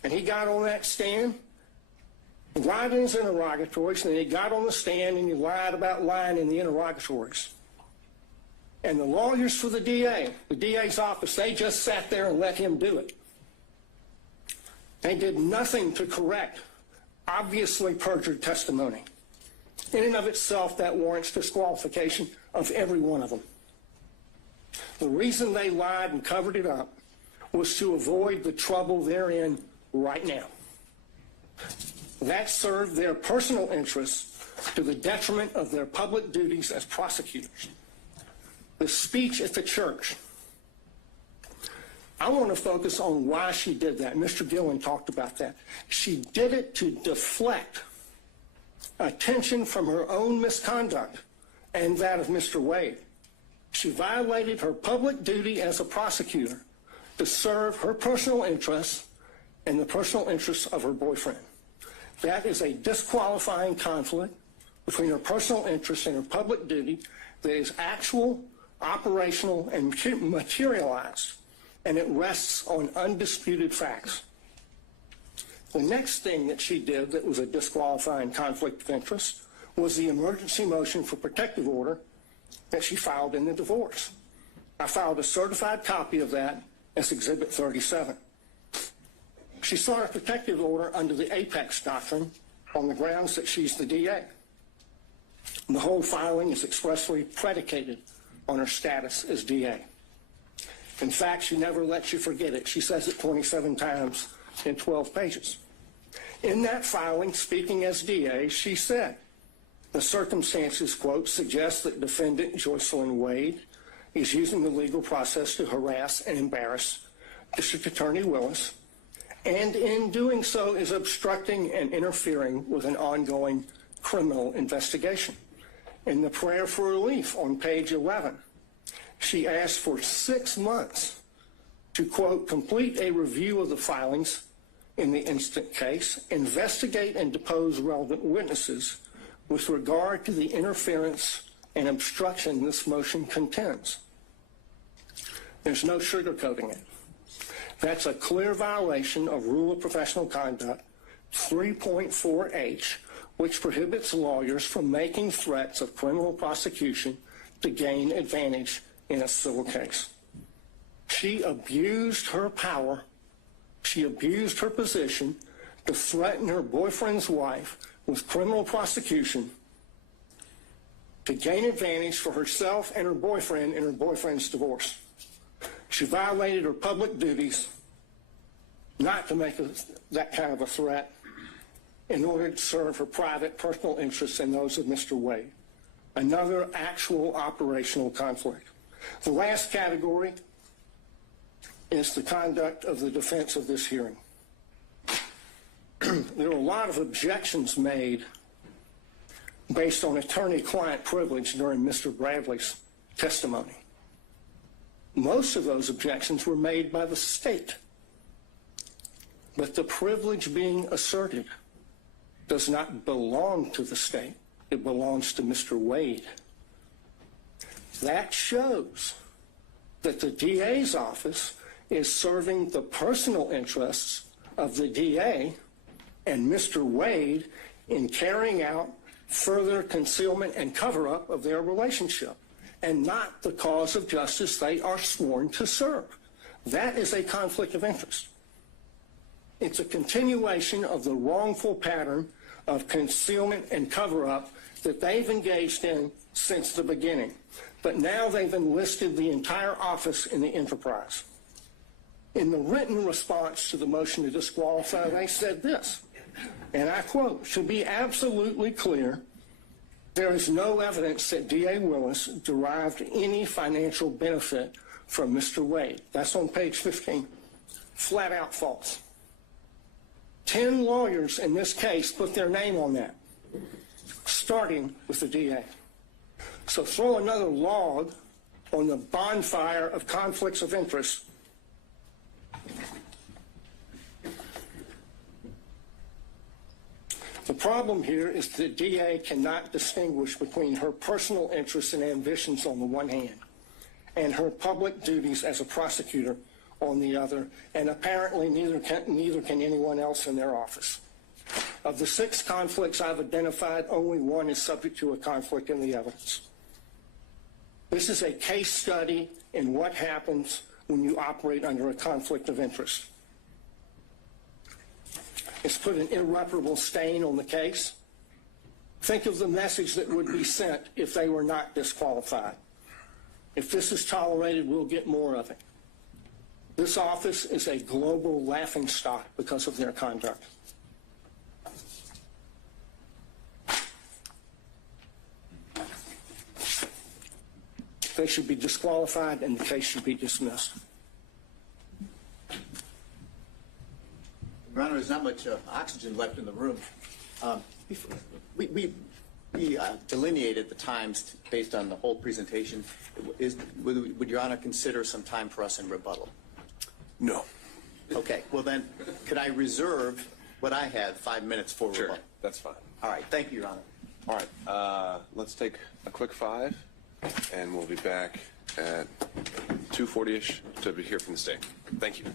And he got on that stand, lied in his interrogatories, and then he got on the stand and he lied about lying in the interrogatories. And the lawyers for the DA's office, they just sat there and let him do it. They did nothing to correct obviously perjured testimony. In and of itself, that warrants disqualification of every one of them. The reason they lied and covered it up was to avoid the trouble they're in right now. That served their personal interests to the detriment of their public duties as prosecutors. The speech at the church. I want to focus on why she did that. Mr. Gillen talked about that. She did it to deflect attention from her own misconduct and that of Mr. Wade. She violated her public duty as a prosecutor to serve her personal interests and the personal interests of her boyfriend. That is a disqualifying conflict between her personal interests and her public duty that is actual, operational, and materialized, and it rests on undisputed facts. The next thing that she did that was a disqualifying conflict of interest was the emergency motion for protective order that she filed in the divorce. I filed a certified copy of that as Exhibit 37. She sought a protective order under the Apex Doctrine on the grounds that she's the DA. The whole filing is expressly predicated on her status as DA. In fact, she never lets you forget it. She says it 27 times in 12 pages. In that filing, speaking as DA, she said, the circumstances, quote, suggest that defendant Joycelyn Wade is using the legal process to harass and embarrass District Attorney Willis, and in doing so is obstructing and interfering with an ongoing criminal investigation. In the prayer for relief on page 11, she asked for 6 months to, quote, complete a review of the filings in the instant case, investigate and depose relevant witnesses with regard to the interference and obstruction this motion contends. There's no sugarcoating it. That's a clear violation of Rule of Professional Conduct 3.4H, which prohibits lawyers from making threats of criminal prosecution to gain advantage in a civil case. She abused her power. She abused her position to threaten her boyfriend's wife with criminal prosecution to gain advantage for herself and her boyfriend in her boyfriend's divorce. She violated her public duties not to make that kind of a threat in order to serve her private personal interests and those of Mr. Wade. Another actual operational conflict. The last category is the conduct of the defense of this hearing. There were a lot of objections made based on attorney-client privilege during Mr. Bradley's testimony. Most of those objections were made by the state. But the privilege being asserted does not belong to the state. It belongs to Mr. Wade. That shows that the DA's office is serving the personal interests of the DA and Mr. Wade in carrying out further concealment and cover-up of their relationship, and not the cause of justice they are sworn to serve. That is a conflict of interest. It's a continuation of the wrongful pattern of concealment and cover-up that they've engaged in since the beginning. But now they've enlisted the entire office in the enterprise. In the written response to the motion to disqualify, they said this, and I quote, "To be absolutely clear, there is no evidence that D.A. Willis derived any financial benefit from Mr. Wade." That's on page 15. Flat out false. 10 lawyers in this case put their name on that, starting with the DA. So throw another log on the bonfire of conflicts of interest. The problem here is the DA cannot distinguish between her personal interests and ambitions on the one hand and her public duties as a prosecutor on the other, and apparently neither can anyone else in their office. Of the 6 conflicts I've identified, only one is subject to a conflict in the evidence. This is a case study in what happens when you operate under a conflict of interest. It's put an irreparable stain on the case. Think of the message that would be sent if they were not disqualified. If this is tolerated, we'll get more of it. This office is a global laughingstock because of their conduct. They should be disqualified and the case should be dismissed. Your Honor, there's not much oxygen left in the room. We delineated the times based on the whole presentation. Would Your Honor consider some time for us in rebuttal? No. Okay, well then, could I reserve what I had, 5 minutes for Sure, rebuttal? that's fine. All right, thank you, Your Honor. All right, let's take a quick 5, and we'll be back at 2:40-ish to hear from the state. Thank you.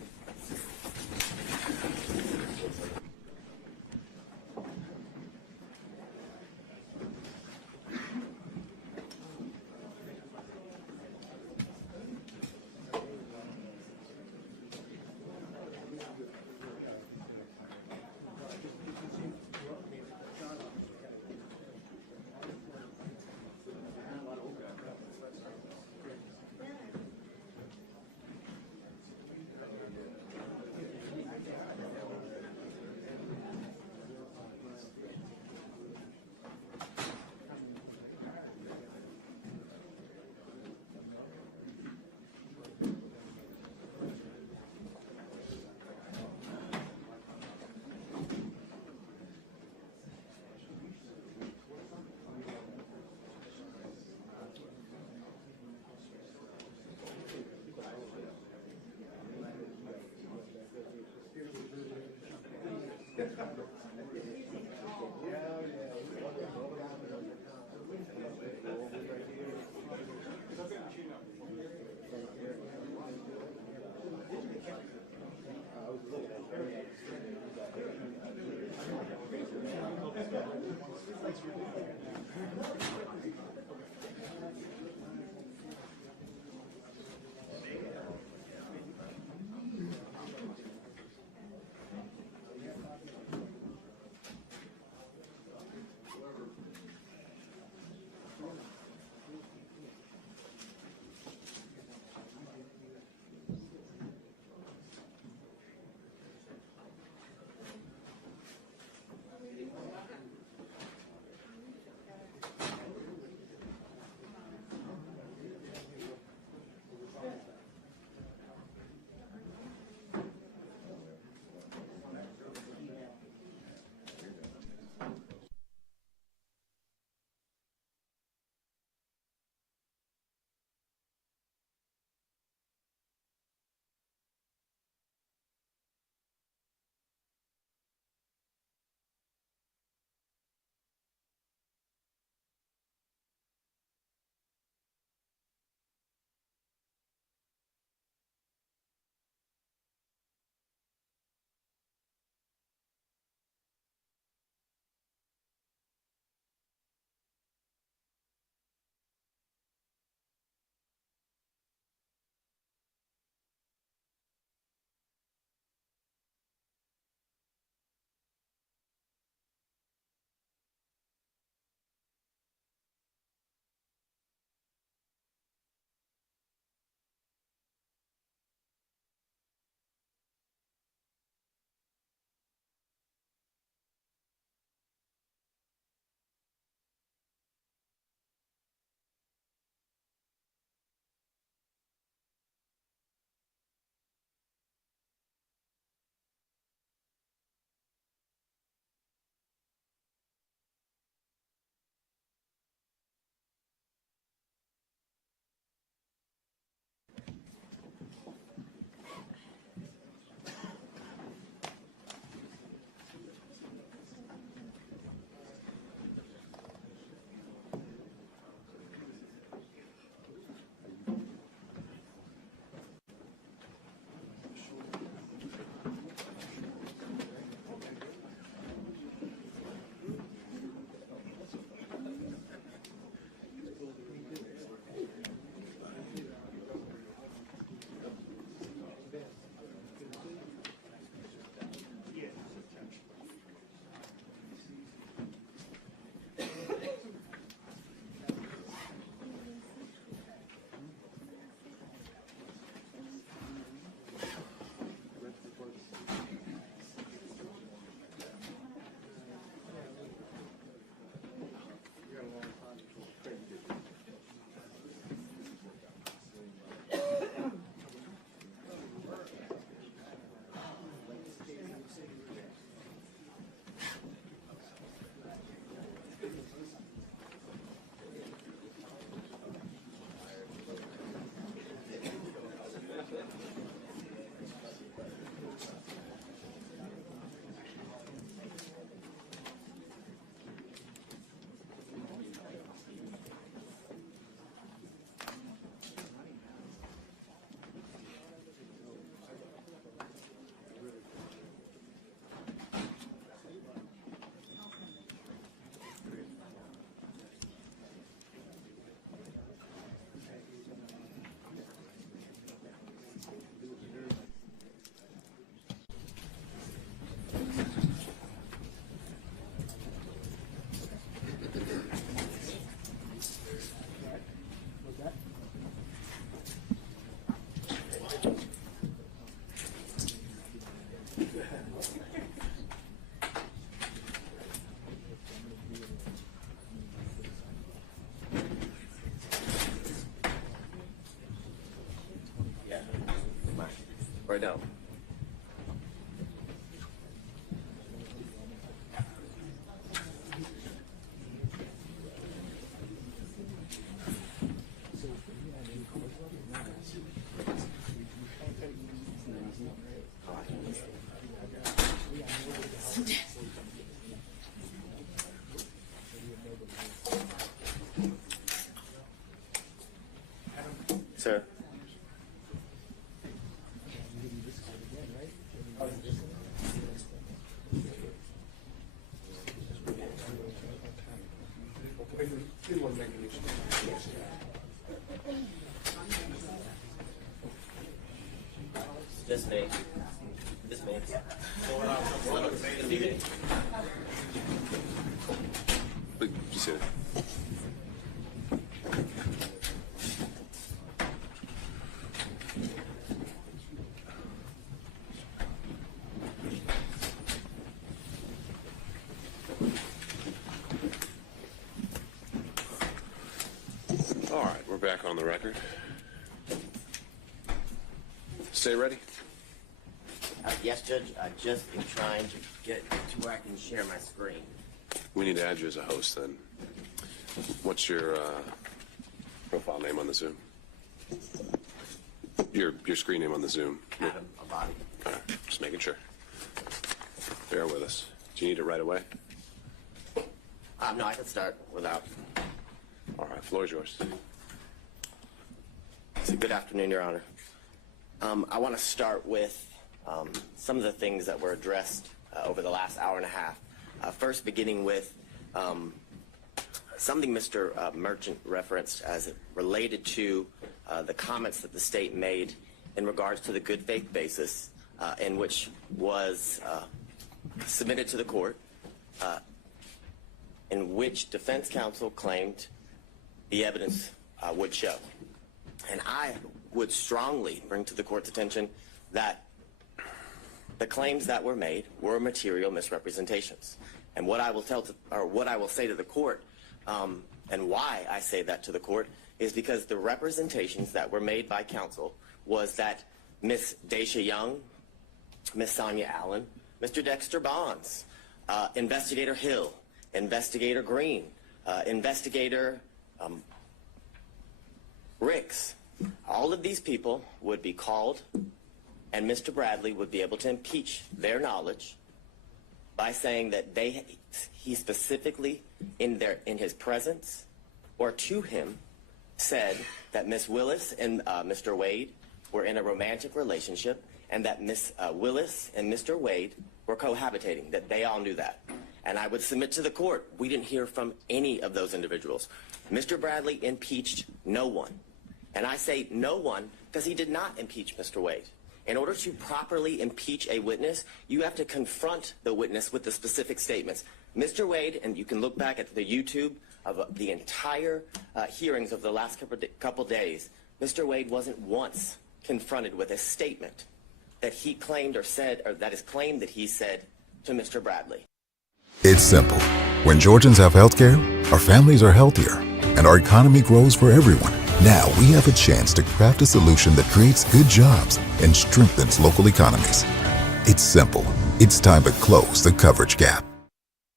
or no? Sir? This may. This may. Just sit. All right, we're back on the record. Stay ready. Yes, Judge. I just been trying to get to where I can share my screen. We need to add you as a host then. What's your profile name on the Zoom? Your screen name on the Zoom. Adam Abadi. All right, just making sure. Bear with us. Do you need it right away? No, I can start without. All right, floor is yours. So good afternoon, Your Honor. I want to start with some of the things that were addressed over the last hour and a half. First, beginning with something Mr. Merchant referenced as it related to the comments that the state made in regards to the good faith basis in which was submitted to the court, in which defense counsel claimed the evidence would show. And I would strongly bring to the court's attention that the claims that were made were material misrepresentations. And what I will say to the court, and why I say that to the court, is because the representations that were made by counsel was that Ms. Daisha Young, Ms. Sonia Allen, Mr. Dexter Bonds, Investigator Hill, Investigator Green, Investigator Ricks, all of these people would be called, and Mr. Bradley would be able to impeach their knowledge by saying that he specifically, in his presence or to him, said that Ms. Willis and Mr. Wade were in a romantic relationship, and that Ms. Willis and Mr. Wade were cohabitating, that they all knew that. And I would submit to the court, we didn't hear from any of those individuals. Mr. Bradley impeached no one. And I say no one because he did not impeach Mr. Wade. In order to properly impeach a witness, you have to confront the witness with the specific statements. Mr. Wade, and you can look back at the YouTube of the entire hearings of the last couple days, Mr. Wade wasn't once confronted with a statement that he claimed or said, or that is claimed that he said to Mr. Bradley. It's simple. When Georgians have health care, our families are healthier, and our economy grows for everyone. Now we have a chance to craft a solution that creates good jobs and strengthens local economies. It's simple. It's time to close the coverage gap.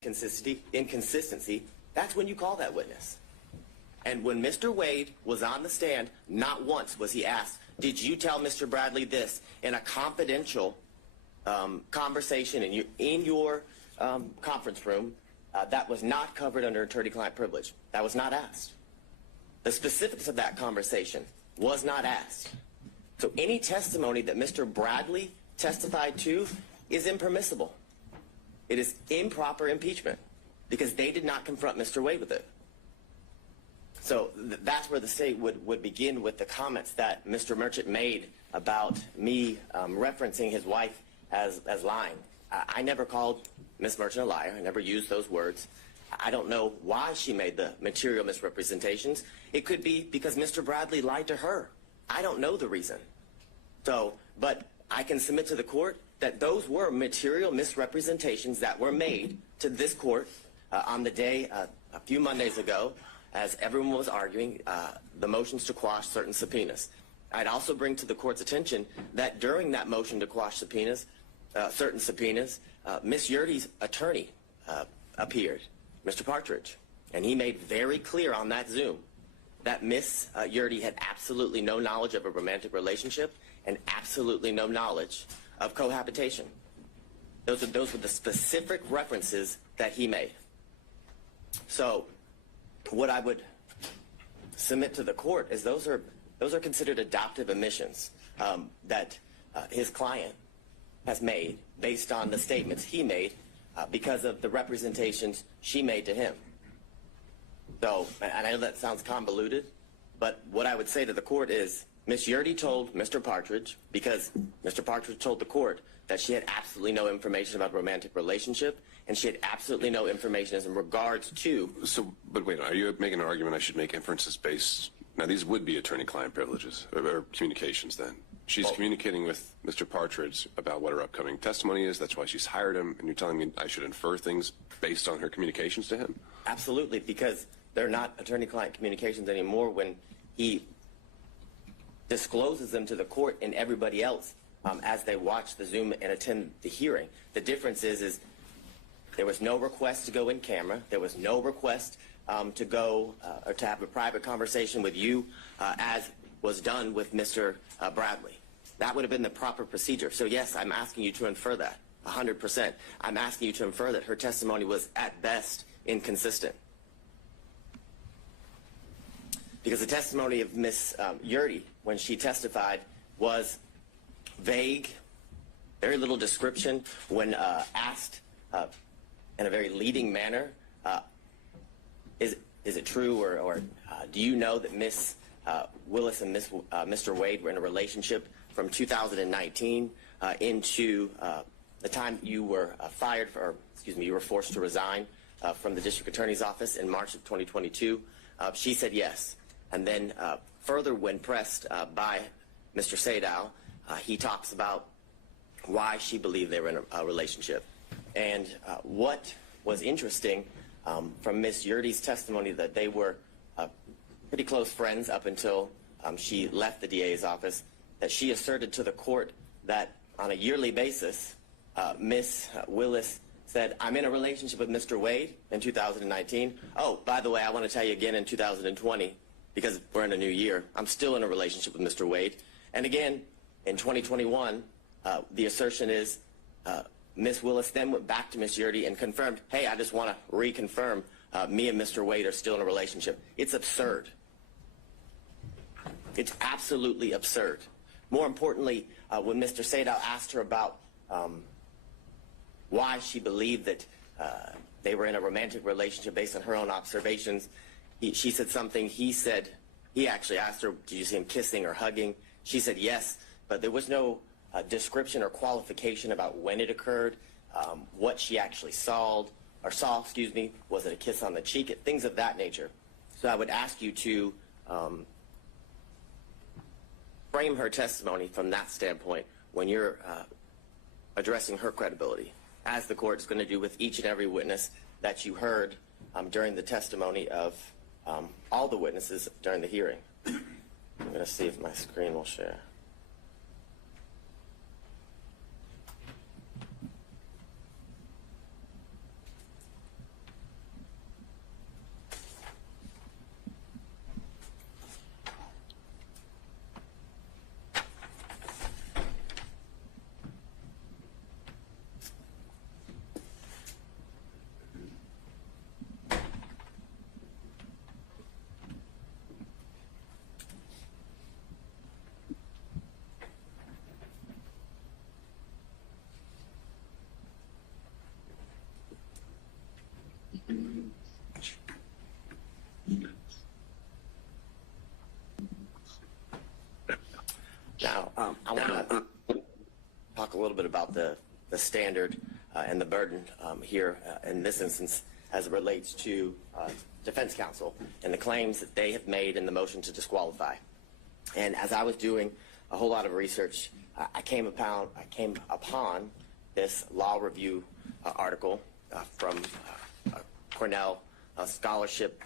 Inconsistency, that's when you call that witness. And when Mr. Wade was on the stand, not once was he asked, did you tell Mr. Bradley this in a confidential conversation in your conference room that was not covered under attorney-client privilege? That was not asked. The specifics of that conversation was not asked. So any testimony that Mr. Bradley testified to is impermissible. It is improper impeachment because they did not confront Mr. Wade with it. So that's where the state would begin with the comments that Mr. Merchant made about me referencing his wife as lying. I never called Ms. Merchant a liar. I never used those words. I don't know why she made the material misrepresentations. It could be because Mr. Bradley lied to her. I don't know the reason. But I can submit to the court that those were material misrepresentations that were made to this court on the day a few Mondays ago as everyone was arguing the motions to quash certain subpoenas. I'd also bring to the court's attention that during that motion to quash subpoenas, certain subpoenas, Ms. Yurdy's attorney appeared, Mr. Partridge, and he made very clear on that Zoom that Ms. Yurdy had absolutely no knowledge of a romantic relationship and absolutely no knowledge of cohabitation. Those were the specific references that he made. So what I would submit to the court is those are considered adoptive admissions that his client has made based on the statements he made because of the representations she made to him. So, and I know that sounds convoluted, but what I would say to the court is Ms. Yurdy told Mr. Partridge, because Mr. Partridge told the court that she had absolutely no information about a romantic relationship, and she had absolutely no information as in regards to... So, but wait, are you making an argument I should make inferences based... Now, these would be attorney-client privileges, or communications then. She's communicating with Mr. Partridge about what her upcoming testimony is. That's why she's hired him, and you're telling me I should infer things based on her communications to him? Absolutely, because they're not attorney-client communications anymore when he discloses them to the court and everybody else as they watch the Zoom and attend the hearing. The difference is there was no request to go in camera. There was no request to go or to have a private conversation with you as was done with Mr. Bradley. That would have been the proper procedure. So yes, I'm asking you to infer that, 100%. I'm asking you to infer that her testimony was at best inconsistent. Because the testimony of Ms. Yurdy, when she testified, was vague, very little description. When asked in a very leading manner, is it true or do you know that Ms. Willis and Mr. Wade were in a relationship from 2019 into the time you were fired, you were forced to resign from the district attorney's office in March of 2022? She said yes. And then further, when pressed by Mr. Sadow, he talks about why she believed they were in a relationship. And what was interesting from Ms. Yurdy's testimony, that they were pretty close friends up until she left the DA's office, that she asserted to the court that on a yearly basis, Ms. Willis said, I'm in a relationship with Mr. Wade in 2019. Oh, by the way, I want to tell you again in 2020, because we're in a new year, I'm still in a relationship with Mr. Wade. And again, in 2021, the assertion is Ms. Willis then went back to Ms. Yurdy and confirmed, hey, I just want to reconfirm me and Mr. Wade are still in a relationship. It's absurd. It's absolutely absurd. More importantly, when Mr. Sadow asked her about why she believed that they were in a romantic relationship based on her own observations, she said something. He actually asked her, did you see him kissing or hugging? She said yes, but there was no description or qualification about when it occurred, what she actually saw, was it a kiss on the cheek, things of that nature. So I would ask you to frame her testimony from that standpoint when you're addressing her credibility, as the court is going to do with each and every witness that you heard during the testimony of all the witnesses during the hearing. I'm going to see if my screen will share. Now, I want to talk a little bit about the standard and the burden here in this instance as it relates to defense counsel and the claims that they have made in the motion to disqualify. And as I was doing a whole lot of research, I came upon this law review article from Cornell scholarship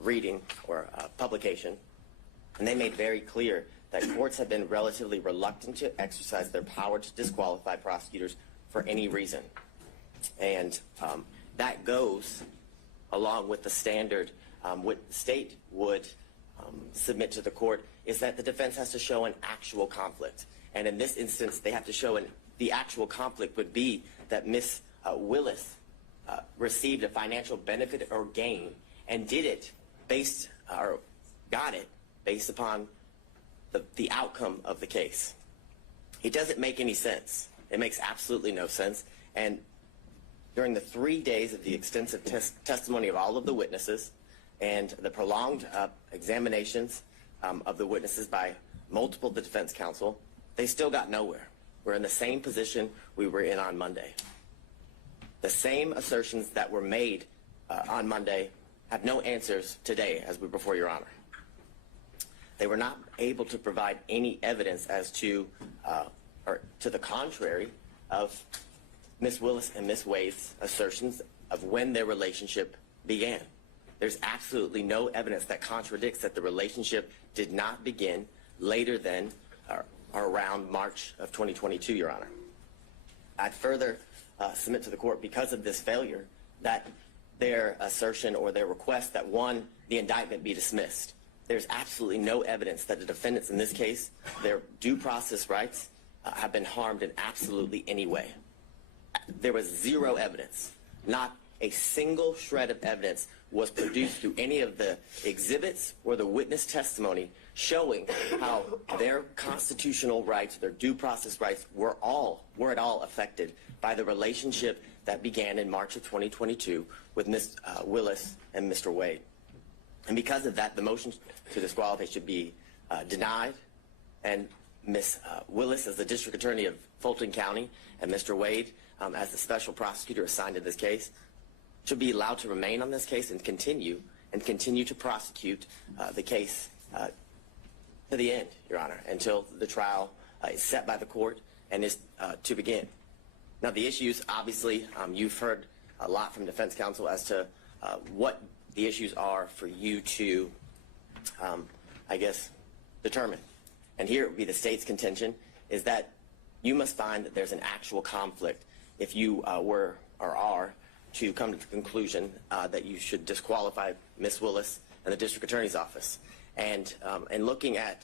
reading or publication, and they made very clear that courts have been relatively reluctant to exercise their power to disqualify prosecutors for any reason. And that goes along with the standard what the state would submit to the court is that the defense has to show an actual conflict. And in this instance, they have to show the actual conflict would be that Ms. Willis received a financial benefit or gain and did it based, or got it based upon the outcome of the case. It doesn't make any sense. It makes absolutely no sense. And during the 3 days of the extensive testimony of all of the witnesses and the prolonged examinations of the witnesses by multiple defense counsel, they still got nowhere. We're in the same position we were in on Monday. The same assertions that were made on Monday have no answers today as we're before Your Honor. They were not able to provide any evidence as to, or to the contrary, of Ms. Willis and Ms. Wade's assertions of when their relationship began. There's absolutely no evidence that contradicts that the relationship did not begin later than or around March of 2022, Your Honor. I'd further submit to the court, because of this failure, that their assertion or their request that, one, the indictment be dismissed. There's absolutely no evidence that the defendants in this case, their due process rights, have been harmed in absolutely any way. There was zero evidence. Not a single shred of evidence was produced through any of the exhibits or the witness testimony showing how their constitutional rights, their due process rights, were at all affected by the relationship that began in March of 2022 with Ms. Willis and Mr. Wade. And because of that, the motion to disqualify should be denied, and Ms. Willis, as the District Attorney of Fulton County, and Mr. Wade, as the special prosecutor assigned to this case, should be allowed to remain on this case and continue to prosecute the case to the end, Your Honor, until the trial is set by the court and is to begin. Now, the issues, obviously, you've heard a lot from defense counsel as to what the issues are for you to, I guess, determine. And here it would be the state's contention is that you must find that there's an actual conflict if you were or are to come to the conclusion that you should disqualify Ms. Willis and the District Attorney's Office. And looking at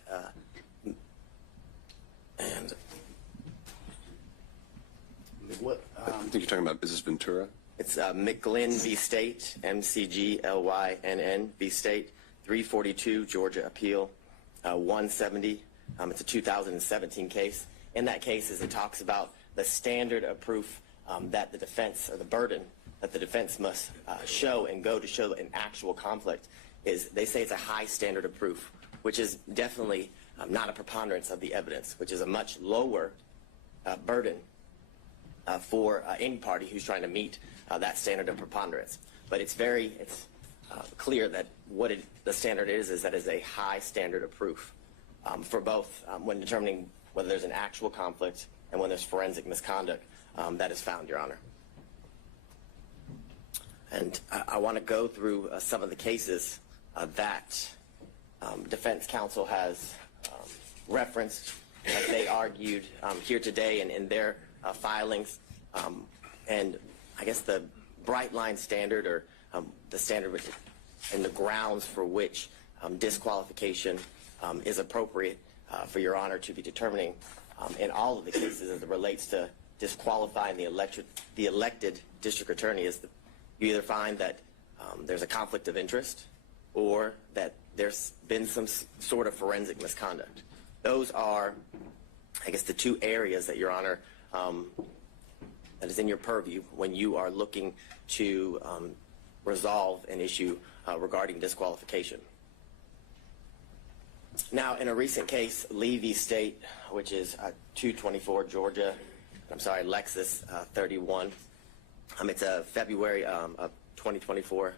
what I think you're talking about Mrs. Ventura. It's McGlynn v. State, McGlynn v. State, 342 Georgia Appeal 170. It's a 2017 case. In that case, as it talks about the standard of proof that the defense, or the burden that the defense must show and go to show an actual conflict, is they say it's a high standard of proof, which is definitely not a preponderance of the evidence, which is a much lower burden for any party who's trying to meet that standard of preponderance. But it's clear that what the standard is that it's a high standard of proof for both when determining whether there's an actual conflict and when there's forensic misconduct that is found, Your Honor. And I want to go through some of the cases that defense counsel has referenced, that they argued here today and in their filings. And I guess the bright line standard, or the standard and the grounds for which disqualification is appropriate for Your Honor to be determining in all of the cases as it relates to disqualifying the elected district attorney is you either find that there's a conflict of interest or that there's been some sort of forensic misconduct. Those are, I guess, the two areas that, Your Honor, that is in your purview when you are looking to resolve an issue regarding disqualification. Now, in a recent case, Lee v. State, which is 224 Georgia, Lexus 31. It's a February of 2024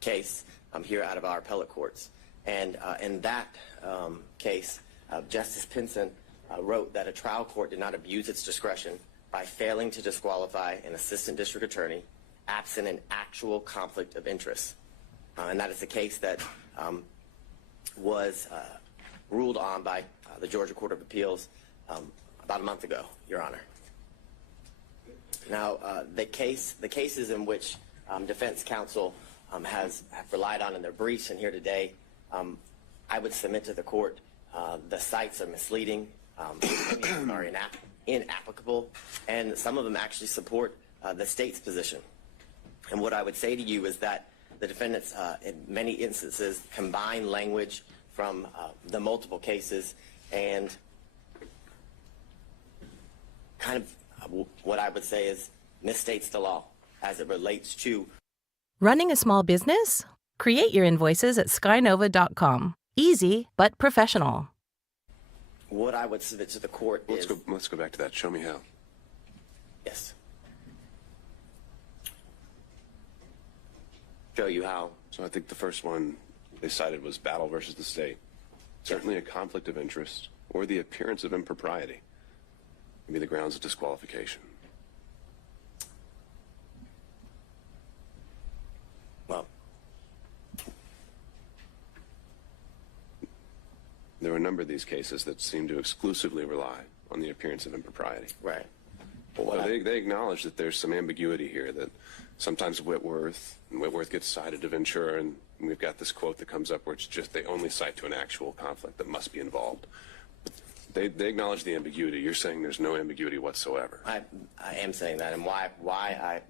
case here out of our appellate courts. And in that case, Justice Pinson wrote that a trial court did not abuse its discretion by failing to disqualify an assistant district attorney absent an actual conflict of interest. And that is the case that was ruled on by the Georgia Court of Appeals about a month ago, Your Honor. Now, the cases in which defense counsel have relied on in their briefs and here today, I would submit to the court the cites are misleading, are inapplicable, and some of them actually support the state's position. And what I would say to you is that the defendants, in many instances, combine language from the multiple cases and kind of what I would say is misstates the law as it relates to Running a small business? Create your invoices at skynova.com. Easy, but professional. what I would submit to the court is... Let's go back to that. Show me how. Yes. Show you how. So I think the first one they cited was battle versus the state. Certainly a conflict of interest or the appearance of impropriety can be the grounds of disqualification. Well, there are a number of these cases that seem to exclusively rely on the appearance of impropriety. right. Well, they acknowledge that there's some ambiguity here, that sometimes Whitworth gets cited to Ventura, and we've got this quote that comes up where it's just they only cite to an actual conflict that must be involved. They acknowledge the ambiguity. You're saying there's no ambiguity whatsoever. I am saying that, and why I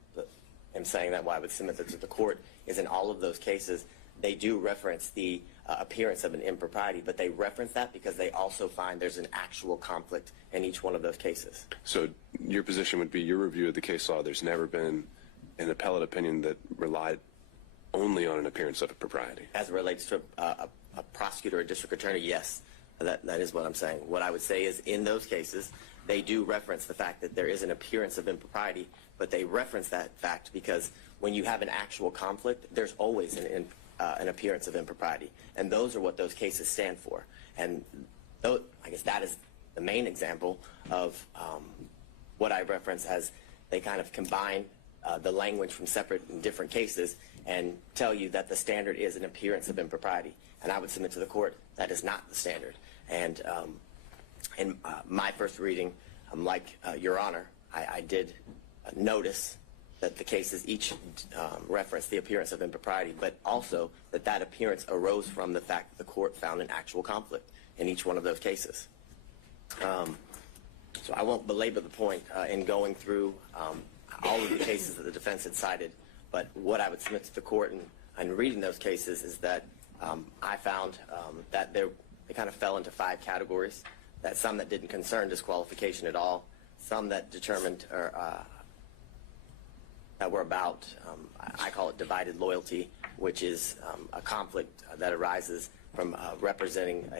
am saying that, why I would submit that to the court, is in all of those cases, they do reference the appearance of an impropriety, but they reference that because they also find there's an actual conflict in each one of those cases. So your position would be, your review of the case law, there's never been an appellate opinion that relied only on an appearance of impropriety. As it relates to a prosecutor or a district attorney, yes, that is what I'm saying. What I would say is in those cases, they do reference the fact that there is an appearance of impropriety, but they reference that fact because when you have an actual conflict, there's always an appearance of impropriety. And those are what those cases stand for. And I guess that is the main example of what I reference as they kind of combine the language from separate and different cases and tell you that the standard is an appearance of impropriety. And I would submit to the court that is not the standard. And in my first reading, like Your Honor, I did notice that the cases each reference the appearance of impropriety, but also that that appearance arose from the fact that the court found an actual conflict in each one of those cases. So I won't belabor the point in going through all of the cases that the defense had cited, but what I would submit to the court in reading those cases is that I found that they kind of fell into 5 categories, that some that didn't concern disqualification at all, some that determined or that were about, I call it divided loyalty, which is a conflict that arises from representing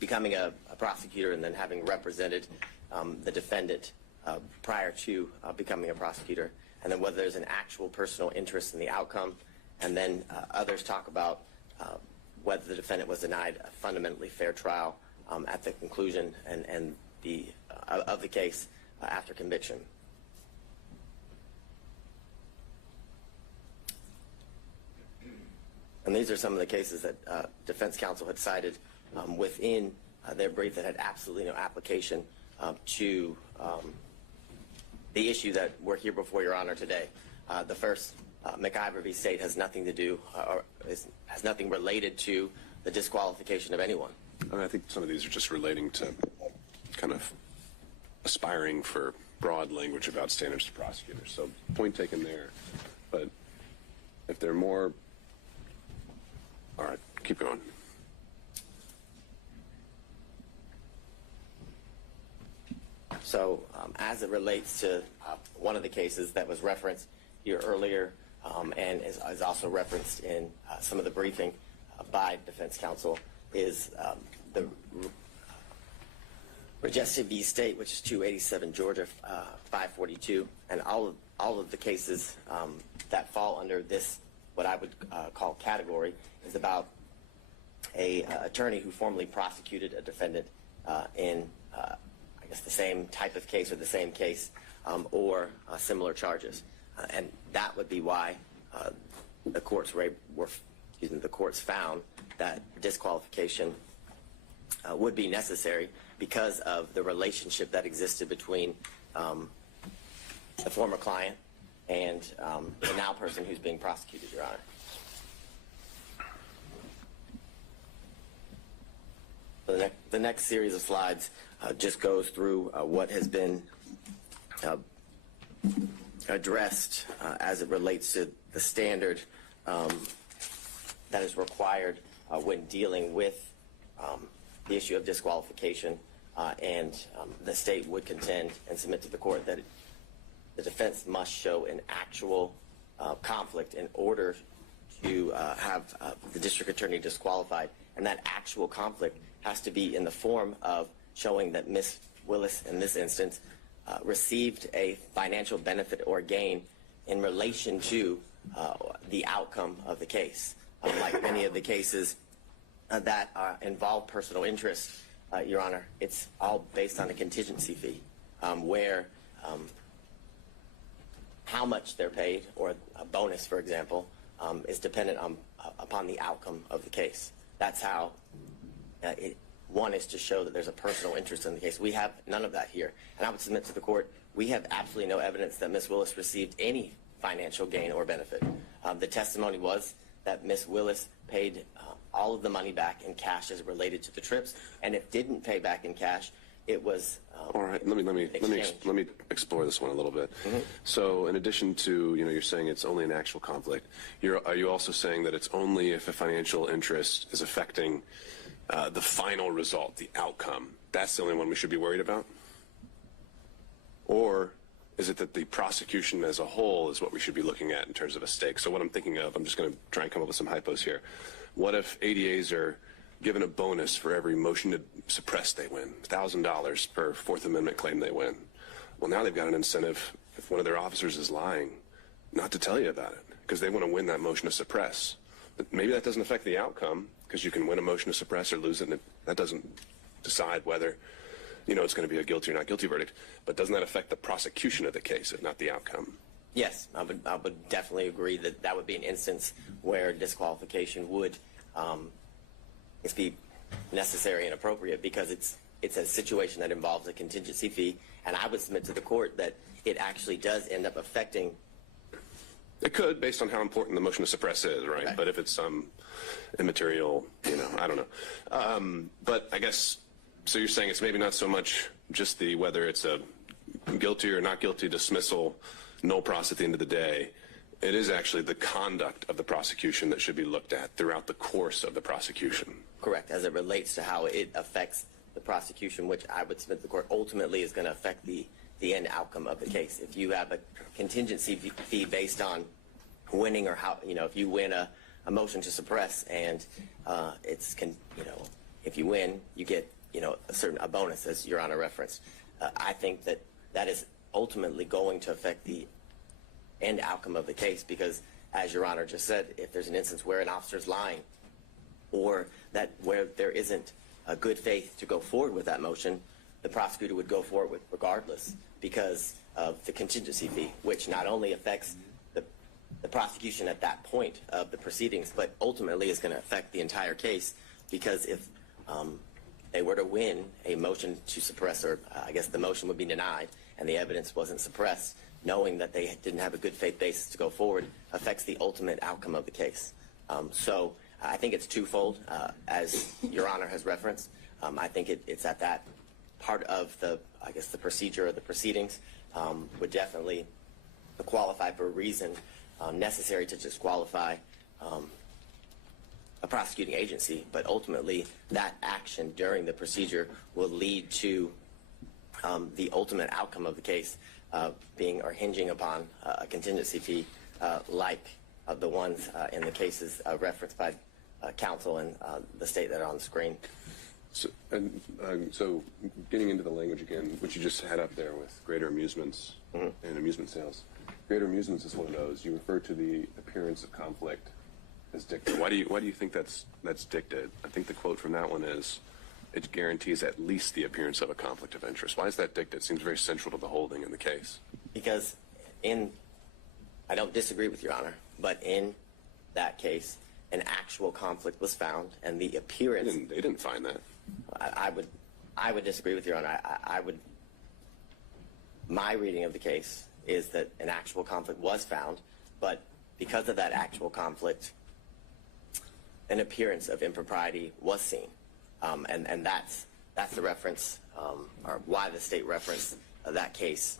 becoming a prosecutor and then having represented the defendant prior to becoming a prosecutor, and then whether there's an actual personal interest in the outcome, and then others talk about whether the defendant was denied a fundamentally fair trial at the conclusion and of the case after conviction. And these are some of the cases that defense counsel had cited within their brief that had absolutely no application to the issue that we're here before Your Honor today. The first, McIver v. State, has nothing to do or has nothing related to the disqualification of anyone. I mean, I think some of these are just relating to kind of aspiring for broad language about standards to prosecutors. So point taken there. But if there are more... All right, keep going. So as it relates to one of the cases that was referenced here earlier and is also referenced in some of the briefing by defense counsel is the Regestive v. State, which is 287 Georgia 542, and all of the cases that fall under this, what I would call category, is about a attorney who formerly prosecuted a defendant in I guess the same type of case or the same case or similar charges, and that would be why the courts found that disqualification would be necessary because of the relationship that existed between the former client and the now person who's being prosecuted, Your Honor. The next series of slides just goes through what has been addressed as it relates to the standard that is required when dealing with the issue of disqualification, and the state would contend and submit to the court that the defense must show an actual conflict in order to have the district attorney disqualified, and that actual conflict has to be in the form of showing that Ms. Willis, in this instance, received a financial benefit or gain in relation to the outcome of the case. Like many of the cases that involve personal interest, Your Honor, it's all based on a contingency fee, where how much they're paid, or a bonus, for example, is dependent upon the outcome of the case. That's how one is to show that there's a personal interest in the case. We have none of that here. And I would submit to the court, we have absolutely no evidence that Ms. Willis received any financial gain or benefit. The testimony was that Ms. Willis paid all of the money back in cash as related to the trips, and if didn't pay back in cash, it was all right. Let me explore this one a little bit. Mm-hmm. So, in addition to you're saying it's only an actual conflict, are you also saying that it's only if a financial interest is affecting the final result, the outcome? That's the only one we should be worried about? Or is it that the prosecution as a whole is what we should be looking at in terms of a stake? So what I'm thinking of, I'm just going to try and come up with some hypos here. What if ADAs are given a bonus for every motion to suppress they win, $1,000 per Fourth Amendment claim they win? Well, now they've got an incentive, if one of their officers is lying, not to tell you about it, because they want to win that motion to suppress. But maybe that doesn't affect the outcome, because you can win a motion to suppress or lose it, and that doesn't decide whether it's going to be a guilty or not guilty verdict. But doesn't that affect the prosecution of the case, if not the outcome? Yes, I would definitely agree that that would be an instance where disqualification would be necessary and appropriate, because it's a situation that involves a contingency fee, and I would submit to the court that it actually does end up affecting. It could, based on how important the motion to suppress is, right? Okay. But if it's some immaterial, I don't know. But I guess, so you're saying it's maybe not so much just whether it's a guilty or not guilty dismissal, no pros at the end of the day. It is actually the conduct of the prosecution that should be looked at throughout the course of the prosecution. Correct, as it relates to how it affects the prosecution, which I would submit to the court ultimately is going to affect the end outcome of the case. If you have a contingency fee based on winning, or how, if you win a motion to suppress, and if you win, you get, a bonus, as Your Honor referenced. I think that is ultimately going to affect the end outcome of the case, because, as Your Honor just said, if there's an instance where an officer's lying, or where there isn't a good faith to go forward with that motion, the prosecutor would go forward with regardless, because of the contingency fee, which not only affects the prosecution at that point of the proceedings, but ultimately is going to affect the entire case, because if they were to win a motion to suppress, or I guess the motion would be denied, and the evidence wasn't suppressed, knowing that they didn't have a good faith basis to go forward affects the ultimate outcome of the case. So I think it's twofold, as Your Honor has referenced. I think it's at that part of the procedure of the proceedings would definitely qualify for a reason necessary to disqualify a prosecuting agency, but ultimately that action during the procedure will lead to the ultimate outcome of the case being or hinging upon a contingency fee like the ones in the cases referenced by counsel and the state that are on the screen. So getting into the language again, which you just had up there with greater amusements and amusement sales. Greater amusements is one of those. You refer to the appearance of conflict as dicta. Why do you think that's dicta? I think the quote from that one is, it guarantees at least the appearance of a conflict of interest. Why is that dicta? It seems very central to the holding in the case. Because I don't disagree with Your Honor, but in that case, an actual conflict was found, and the appearance... They didn't find that. I would disagree with Your Honor. My reading of the case is that an actual conflict was found, but because of that actual conflict, an appearance of impropriety was seen. And that's the reference, or why the state referenced that case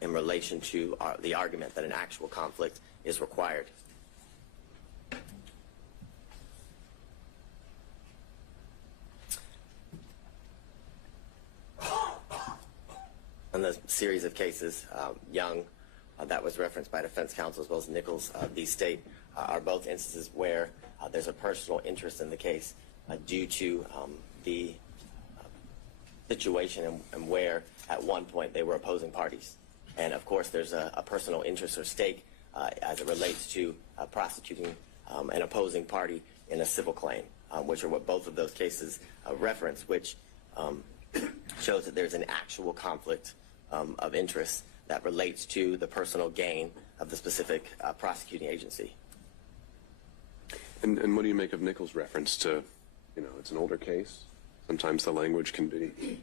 in relation to the argument that an actual conflict is required. In the series of cases, Young, that was referenced by defense counsel, as well as Nichols, these state are both instances where there's a personal interest in the case due to the situation and where at one point they were opposing parties. And of course there's a personal interest or stake as it relates to prosecuting an opposing party in a civil claim, which are what both of those cases reference, which shows that there's an actual conflict of interest that relates to the personal gain of the specific prosecuting agency. And what do you make of Nichols' reference to, it's an older case. Sometimes the language can be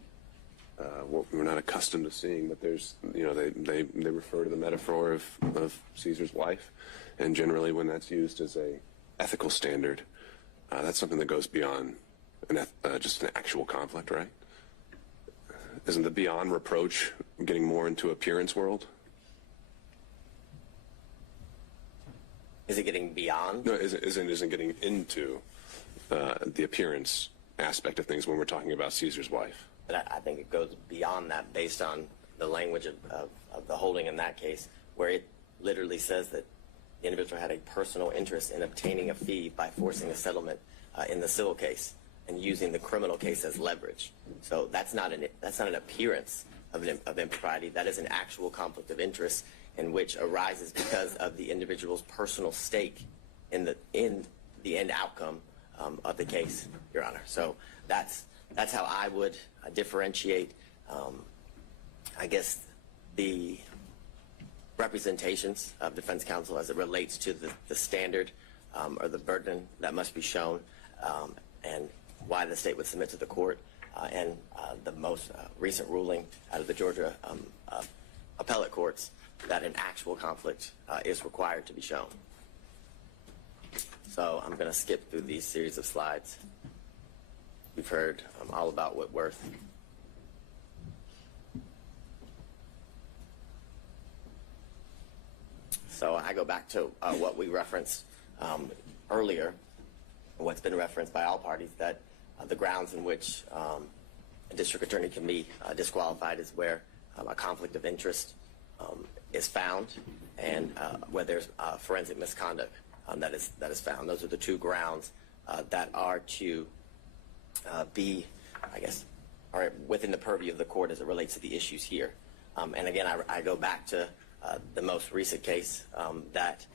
what we're not accustomed to seeing, but there's, they refer to the metaphor of Caesar's wife, and generally when that's used as a ethical standard, that's something that goes beyond just an actual conflict, right? Isn't the beyond reproach getting more into appearance world? Is it getting beyond? No, isn't getting into the appearance aspect of things when we're talking about Caesar's wife. But I think it goes beyond that based on the language of the holding in that case, where it literally says that the individual had a personal interest in obtaining a fee by forcing a settlement in the civil case and using the criminal case as leverage. So that's not an appearance of impropriety. That is an actual conflict of interest in which arises because of the individual's personal stake in the end outcome of the case, Your Honor. So that's how I would differentiate, I guess, the representations of defense counsel as it relates to the standard or the burden that must be shown, and why the state would submit to the court, and the most recent ruling out of the Georgia appellate courts that an actual conflict is required to be shown. So I'm going to skip through these series of slides. We've heard all about Whitworth. So I go back to what we referenced earlier, what's been referenced by all parties, that the grounds in which a district attorney can be disqualified is where a conflict of interest is found, and where there's forensic misconduct that is found. Those are the two grounds that are to be, I guess, are within the purview of the court as it relates to the issues here. And again, I go back to the most recent case that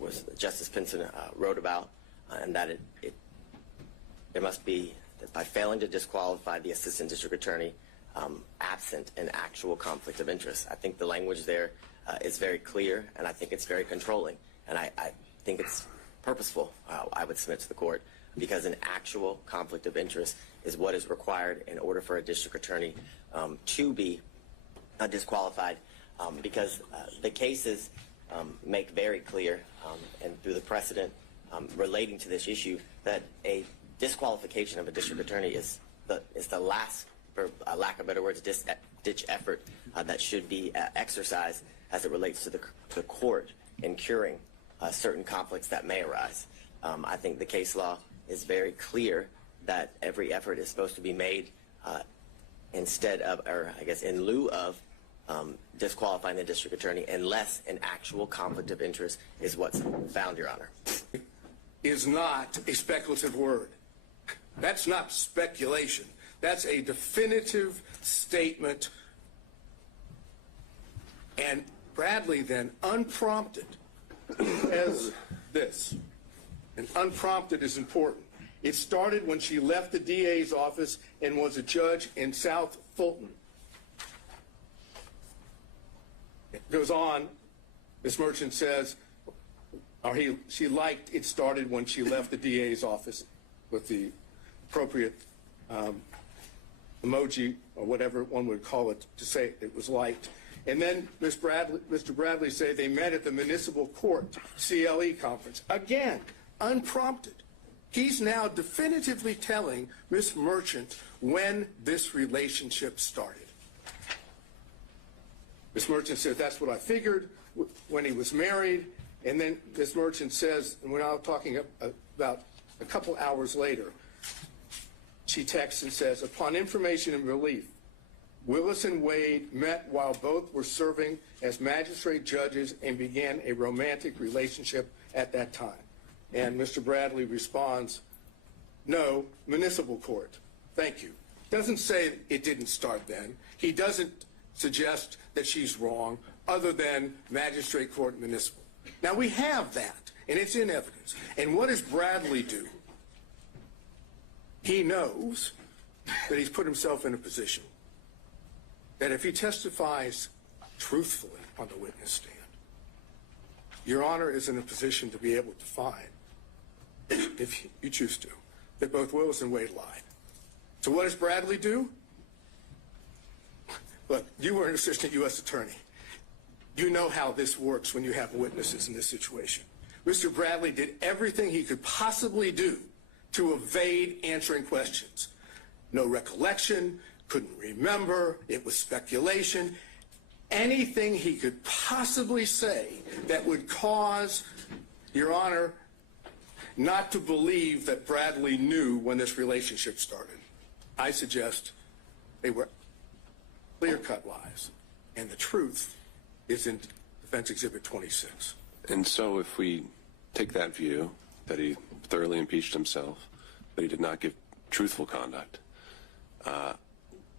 was Justice Pinson wrote about, and that there must be, that by failing to disqualify the assistant district attorney absent an actual conflict of interest. I think the language there is very clear, and I think it's very controlling, and I think it's purposeful, I would submit to the court, because an actual conflict of interest is what is required in order for a district attorney to be disqualified, because the cases make very clear, and through the precedent relating to this issue, that a disqualification of a district attorney is the last, for lack of better words, ditch effort that should be exercised as it relates to the court in curing certain conflicts that may arise. I think the case law is very clear that every effort is supposed to be made instead of, or I guess in lieu of, disqualifying the district attorney unless an actual conflict of interest is what's found, Your Honor. Is not a speculative word. That's not speculation. That's a definitive statement. And Bradley then unprompted as this. And unprompted is important. It started when she left the DA's office and was a judge in South Fulton. It goes on, Ms. Merchant says, she liked it started when she left the DA's office with the appropriate emoji or whatever one would call it to say it was light. And then Mr. Bradley said they met at the municipal court CLE conference. Again, unprompted. He's now definitively telling Ms. Merchant when this relationship started. Ms. Merchant says, that's what I figured when he was married. And then Ms. Merchant says, and we're now talking about a couple hours later, she texts and says, upon information and relief, Willis and Wade met while both were serving as magistrate judges and began a romantic relationship at that time. And Mr. Bradley responds, no, municipal court. Thank you. Doesn't say it didn't start then. He doesn't suggest that she's wrong other than magistrate court municipal. Now we have that, and it's in evidence. And what does Bradley do? He knows that he's put himself in a position that if he testifies truthfully on the witness stand, Your Honor is in a position to be able to find, if you choose to, that both Willis and Wade lied. So what does Bradley do? Look, you were an assistant U.S. attorney. You know how this works when you have witnesses in this situation. Mr. Bradley did everything he could possibly do to evade answering questions. No recollection, couldn't remember, it was speculation. Anything he could possibly say that would cause, Your Honor, not to believe that Bradley knew when this relationship started. I suggest they were clear-cut lies, and the truth is in Defense Exhibit 26. And so if we take that view, that he thoroughly impeached himself, that he did not give truthful conduct,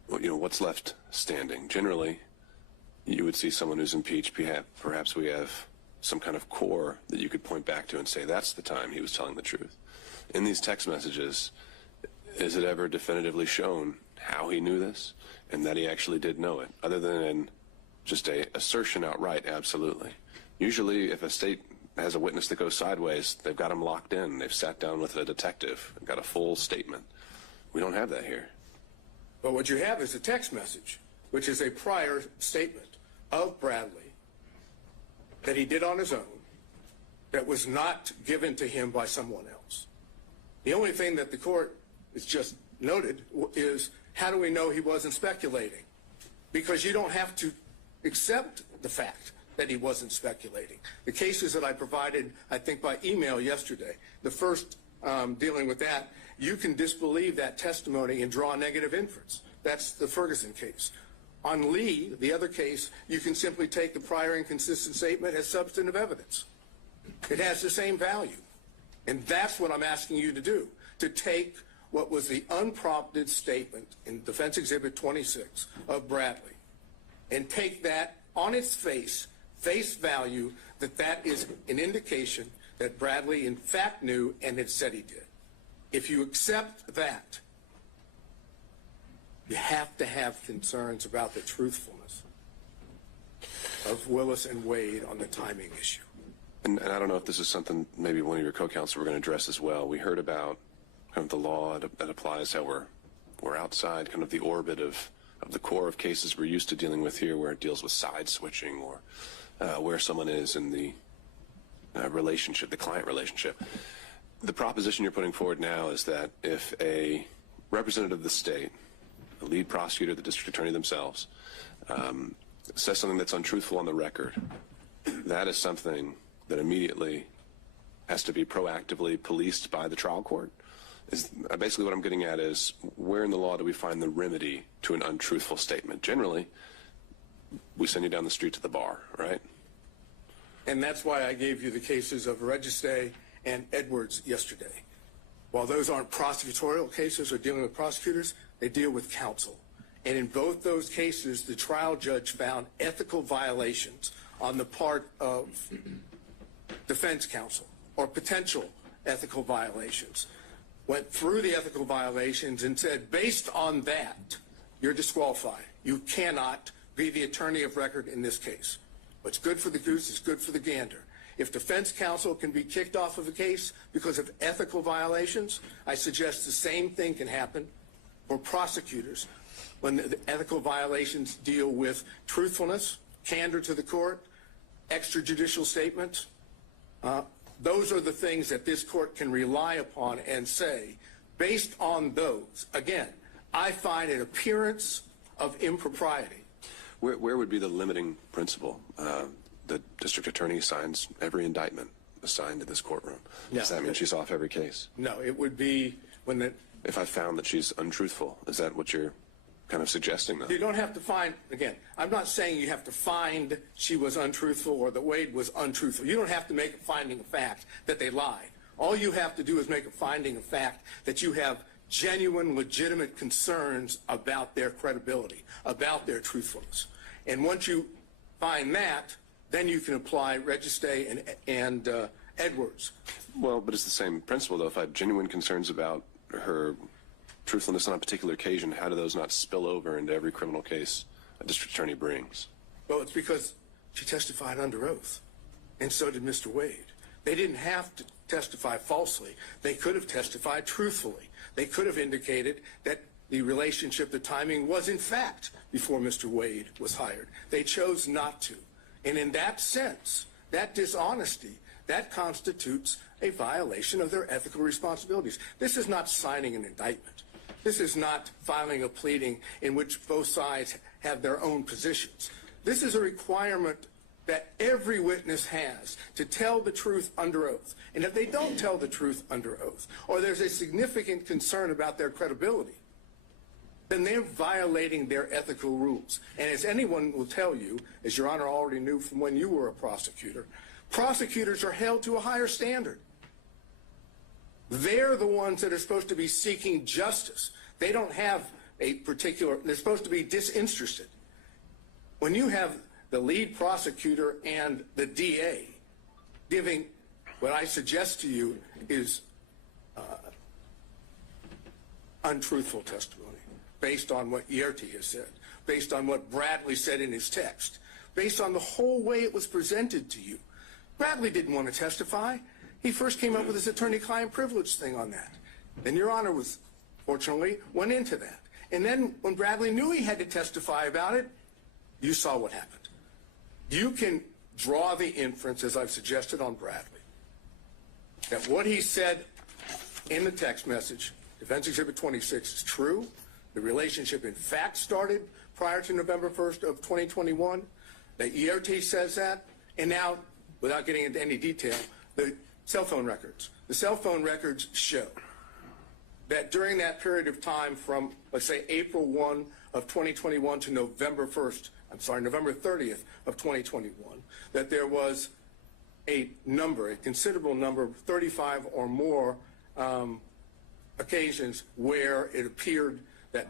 what's left standing? Generally, you would see someone who's impeached, perhaps we have some kind of core that you could point back to and say that's the time he was telling the truth. In these text messages, is it ever definitively shown how he knew this and that he actually did know it, other than in just a assertion outright? Absolutely. Usually, if a state has a witness that goes sideways, they've got him locked in. They've sat down with a detective and got a full statement. We don't have that here. But what you have is a text message, which is a prior statement of Bradley that he did on his own, that was not given to him by someone else. The only thing that the court has just noted is, how do we know he wasn't speculating? Because you don't have to accept the fact that he wasn't speculating. The cases that I provided, I think by email yesterday, the first dealing with that, you can disbelieve that testimony and draw a negative inference. That's the Ferguson case. On Lee, the other case, you can simply take the prior inconsistent statement as substantive evidence. It has the same value. And that's what I'm asking you to do, to take what was the unprompted statement in Defense Exhibit 26 of Bradley and take that on its face value, that is an indication that Bradley in fact knew and had said he did. If you accept that, you have to have concerns about the truthfulness of Willis and Wade on the timing issue. And I don't know if this is something maybe one of your co-counsel were going to address as well. We heard about kind of the law that applies, how we're outside kind of the orbit of the core of cases we're used to dealing with here, where it deals with side switching or where someone is in the relationship, the client relationship. The proposition you're putting forward now is that if a representative of the state, the lead prosecutor, the district attorney themselves, says something that's untruthful on the record, that is something that immediately has to be proactively policed by the trial court. Basically what I'm getting at is, where in the law do we find the remedy to an untruthful statement? Generally, we send you down the street to the bar, right? And that's why I gave you the cases of Registe and Edwards yesterday. While those aren't prosecutorial cases or dealing with prosecutors, they deal with counsel. And in both those cases, the trial judge found ethical violations on the part of defense counsel, or potential ethical violations. Went through the ethical violations and said, based on that, you're disqualified. You cannot be the attorney of record in this case. What's good for the goose is good for the gander. if defense counsel can be kicked off of a case because of ethical violations, I suggest the same thing can happen for prosecutors when the ethical violations deal with truthfulness, candor to the court, extrajudicial statements. Those are the things that this court can rely upon and say, based on those, again, I find an appearance of impropriety. Where would be the limiting principle? The district attorney signs every indictment assigned to this courtroom. Does that mean she's off every case? No, it would be when the... If I found that she's untruthful, is that what you're kind of suggesting, though? You don't have to find, again, I'm not saying you have to find she was untruthful or that Wade was untruthful. You don't have to make a finding of fact that they lied. All you have to do is make a finding of fact that you have genuine, legitimate concerns about their credibility, about their truthfulness. And once you find that, then you can apply Registay and Edwards. Well, but it's the same principle, though. If I have genuine concerns about her truthfulness on a particular occasion, how do those not spill over into every criminal case a district attorney brings? Well, it's because she testified under oath, and so did Mr. Wade. They didn't have to testify falsely. They could have testified truthfully. They could have indicated that the relationship, the timing was in fact before Mr. Wade was hired. They chose not to. And in that sense, that dishonesty, that constitutes a violation of their ethical responsibilities. This is not signing an indictment. This is not filing a pleading in which both sides have their own positions. This is a requirement that every witness has to tell the truth under oath. And if they don't tell the truth under oath, or there's a significant concern about their credibility, then they're violating their ethical rules. And as anyone will tell you, as Your Honor already knew from when you were a prosecutor, prosecutors are held to a higher standard. They're the ones that are supposed to be seeking justice. They don't have a particular, they're supposed to be disinterested. When you have the lead prosecutor and the DA giving what I suggest to you is untruthful testimony based on what Yerty has said, based on what Bradley said in his text, based on the whole way it was presented to you. Bradley didn't want to testify. He first came up with his attorney-client privilege thing on that. Then Your Honor was, fortunately, went into that. And then when Bradley knew he had to testify about it, you saw what happened. You can draw the inference, as I've suggested on Bradley, that what he said in the text message, Defense Exhibit 26, is true. The relationship, in fact, started prior to November 1st of 2021. That Yerty says that. And now, without getting into any detail, the cell phone records. The cell phone records show that during that period of time from, let's say, April 1 of 2021 to November 30th of 2021, that there was a considerable number, 35 or more occasions where it appeared that,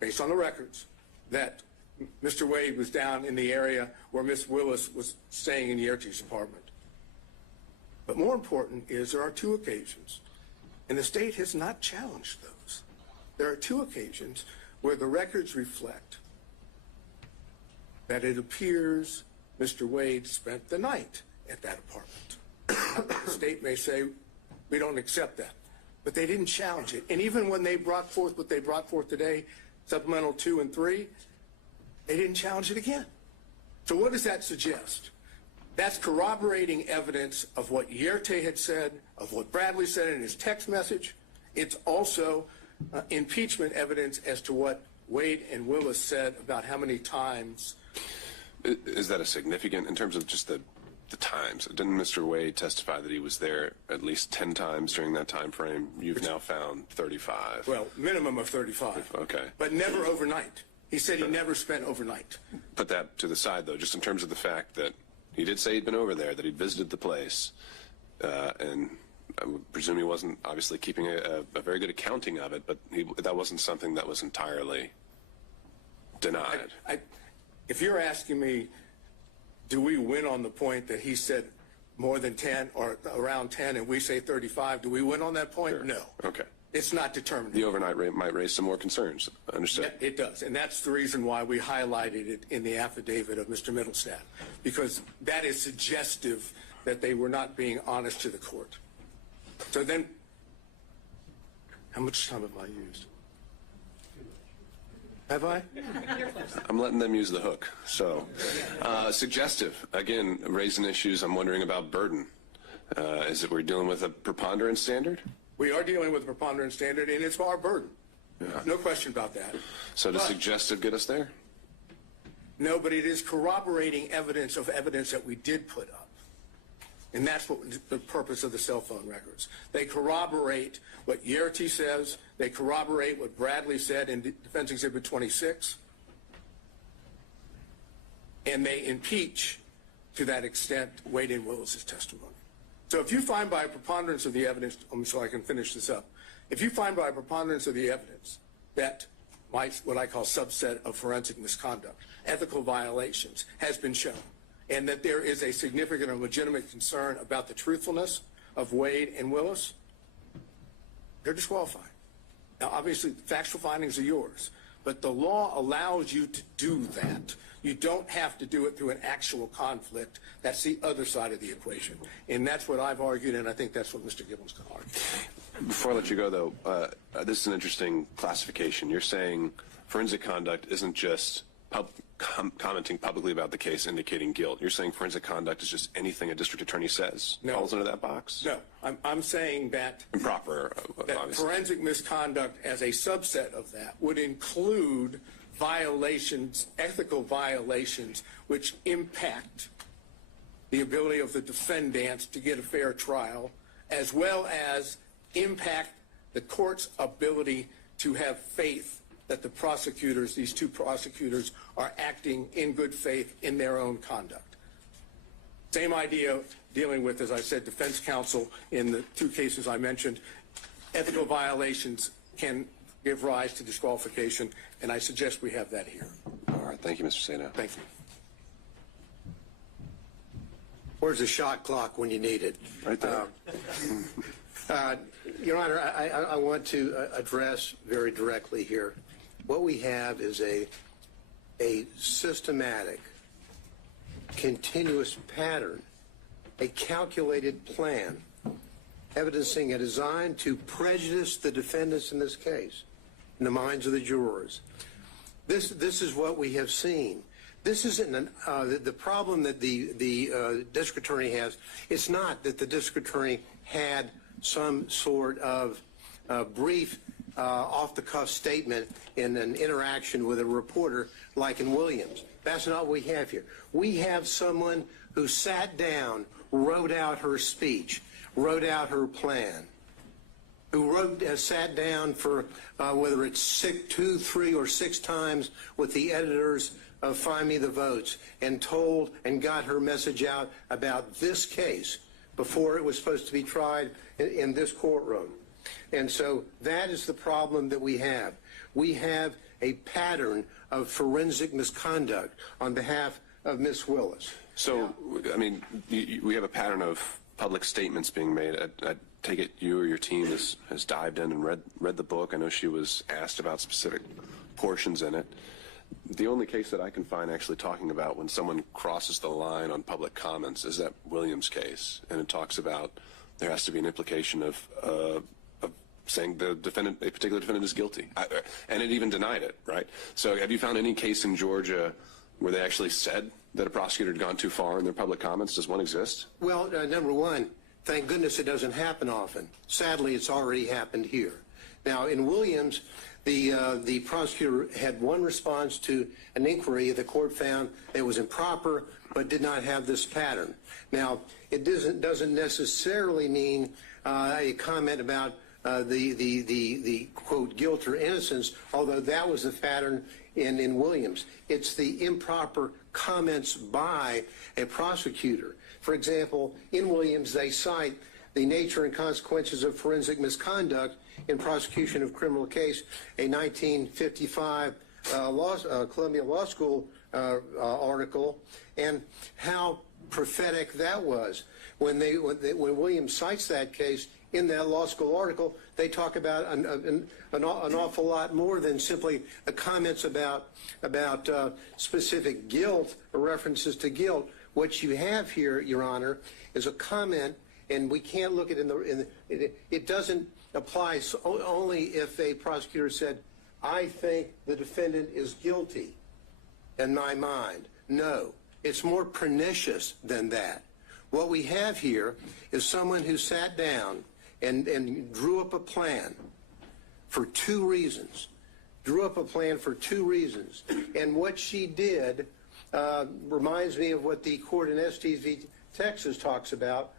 based on the records, that Mr. Wade was down in the area where Miss Willis was staying in Yerty's apartment. But more important is there are two occasions, and the state has not challenged those. There are two occasions where the records reflect that it appears Mr. Wade spent the night at that apartment. The state may say, we don't accept that, but they didn't challenge it. And even when they brought forth what they brought forth today, Supplemental 2 and 3, they didn't challenge it again. So what does that suggest? That's corroborating evidence of what Yerty had said, of what Bradley said in his text message. It's also impeachment evidence as to what Wade and Willis said about how many times. Is that a significant, in terms of just the times? Didn't Mr. Wade testify that he was there at least 10 times during that time frame? You've now found 35. Well, minimum of 35. Okay. But never overnight. He said he never spent overnight. Put that to the side, though, just in terms of the fact that he did say he'd been over there, that he'd visited the place, and I would presume he wasn't obviously keeping a very good accounting of it, but that wasn't something that was entirely denied. If you're asking me, do we win on the point that he said more than 10 or around 10 and we say 35, do we win on that point? Sure. No. Okay. It's not determined. The overnight rate might raise some more concerns. Understood. It does, and that's the reason why we highlighted it in the affidavit of Mr. Middlestadt, because that is suggestive that they were not being honest to the court. So then, how much time have I used? Have I? I'm letting them use the hook. So, suggestive. Again, raising issues. I'm wondering about burden. Is it we're dealing with a preponderance standard? We are dealing with a preponderance standard, and it's our burden. Yeah. No question about that. So does suggestive get us there? No, but it is corroborating evidence of evidence that we did put up. And that's what the purpose of the cell phone records. They corroborate what Yerty says. They corroborate what Bradley said in Defense Exhibit 26. And they impeach, to that extent, Wade and Willis's testimony. So if you find by a preponderance of the evidence, so I can finish this up, if you find by a preponderance of the evidence that what I call subset of forensic misconduct, ethical violations, has been shown, and that there is a significant and legitimate concern about the truthfulness of Wade and Willis, they're disqualified. Now, obviously, factual findings are yours, but the law allows you to do that. You don't have to do it through an actual conflict. That's the other side of the equation. And that's what I've argued, and I think that's what Mr. Gibbons can argue. Before I let you go, though, this is an interesting classification. You're saying forensic conduct isn't just commenting publicly about the case indicating guilt. You're saying forensic conduct is just anything a district attorney says falls into that box? No. I'm saying that improper, that obviously. Forensic misconduct as a subset of that would include violations, ethical violations, which impact the ability of the defendants to get a fair trial, as well as impact the court's ability to have faith that the prosecutors, these two prosecutors, are acting in good faith in their own conduct. Same idea dealing with, as I said, defense counsel in the two cases I mentioned. Ethical violations can give rise to disqualification, and I suggest we have that here. All right. Thank you, Mr. Sano. Thank you. Where's the shot clock when you need it? Right there. Your Honor, I want to address very directly here. What we have is a systematic, continuous pattern, a calculated plan, evidencing a design to prejudice the defendants in this case, in the minds of the jurors. This is what we have seen. This isn't the problem that the district attorney has. It's not that the district attorney had some sort of brief off-the-cuff statement in an interaction with a reporter like in Williams. That's not what we have here. We have someone who sat down, wrote out her speech, wrote out her plan, who sat down for whether it's 2, 3, or 6 times with the editors of Find Me the Votes and told and got her message out about this case before it was supposed to be tried in this courtroom. And so that is the problem that we have. We have a pattern of forensic misconduct on behalf of Miss Willis. So, I mean, we have a pattern of public statements being made. I take it you or your team has dived in and read the book. I know she was asked about specific portions in it. The only case that I can find actually talking about when someone crosses the line on public comments is that Williams case, and it talks about there has to be an implication of saying the defendant, a particular defendant, is guilty, and it even denied it, right? So, have you found any case in Georgia where they actually said that a prosecutor had gone too far in their public comments? Does one exist? Well, number one, thank goodness it doesn't happen often. Sadly, it's already happened here. Now, in Williams, the prosecutor had one response to an inquiry the court found it was improper but did not have this pattern. Now, it doesn't necessarily mean a comment about the quote guilt or innocence, although that was the pattern in Williams. It's the improper comments by a prosecutor. For example, in Williams, they cite the nature and consequences of forensic misconduct in prosecution of criminal case, a 1955 Columbia Law School article, and how prophetic that was. When Williams cites that case in that law school article, they talk about an awful lot more than simply the comments about specific guilt or references to guilt. what you have here, Your Honor, is a comment, and we can't look at it doesn't apply only if a prosecutor said, I think the defendant is guilty in my mind. No, it's more pernicious than that. What we have here is someone who sat down and drew up a plan for two reasons. And what she did reminds me of what the court in Estes v. Texas talks about,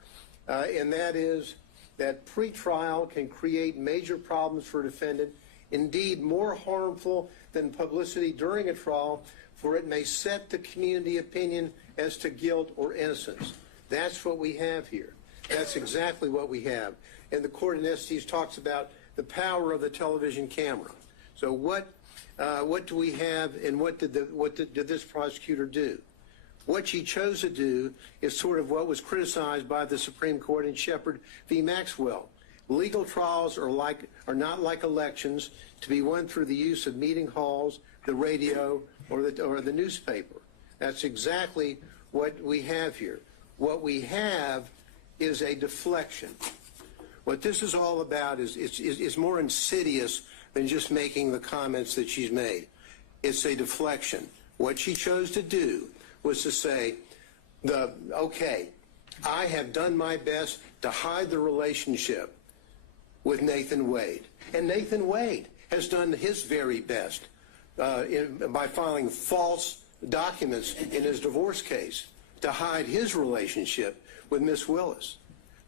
and that is that pretrial can create major problems for a defendant, indeed more harmful than publicity during a trial, for it may set the community opinion as to guilt or innocence. That's what we have here. That's exactly what we have. And the court in Estes talks about the power of the television camera. So what do we have, and what did this prosecutor do? What she chose to do is sort of what was criticized by the Supreme Court in Shepard v. Maxwell. Legal trials are not like elections to be won through the use of meeting halls, the radio, or the newspaper. That's exactly what we have here. What we have is a deflection. What this is all about is more insidious than just making the comments that she's made. It's a deflection. What she chose to do was to say, okay, I have done my best to hide the relationship with Nathan Wade. And Nathan Wade has done his very best by filing false documents in his divorce case to hide his relationship with Miss Willis.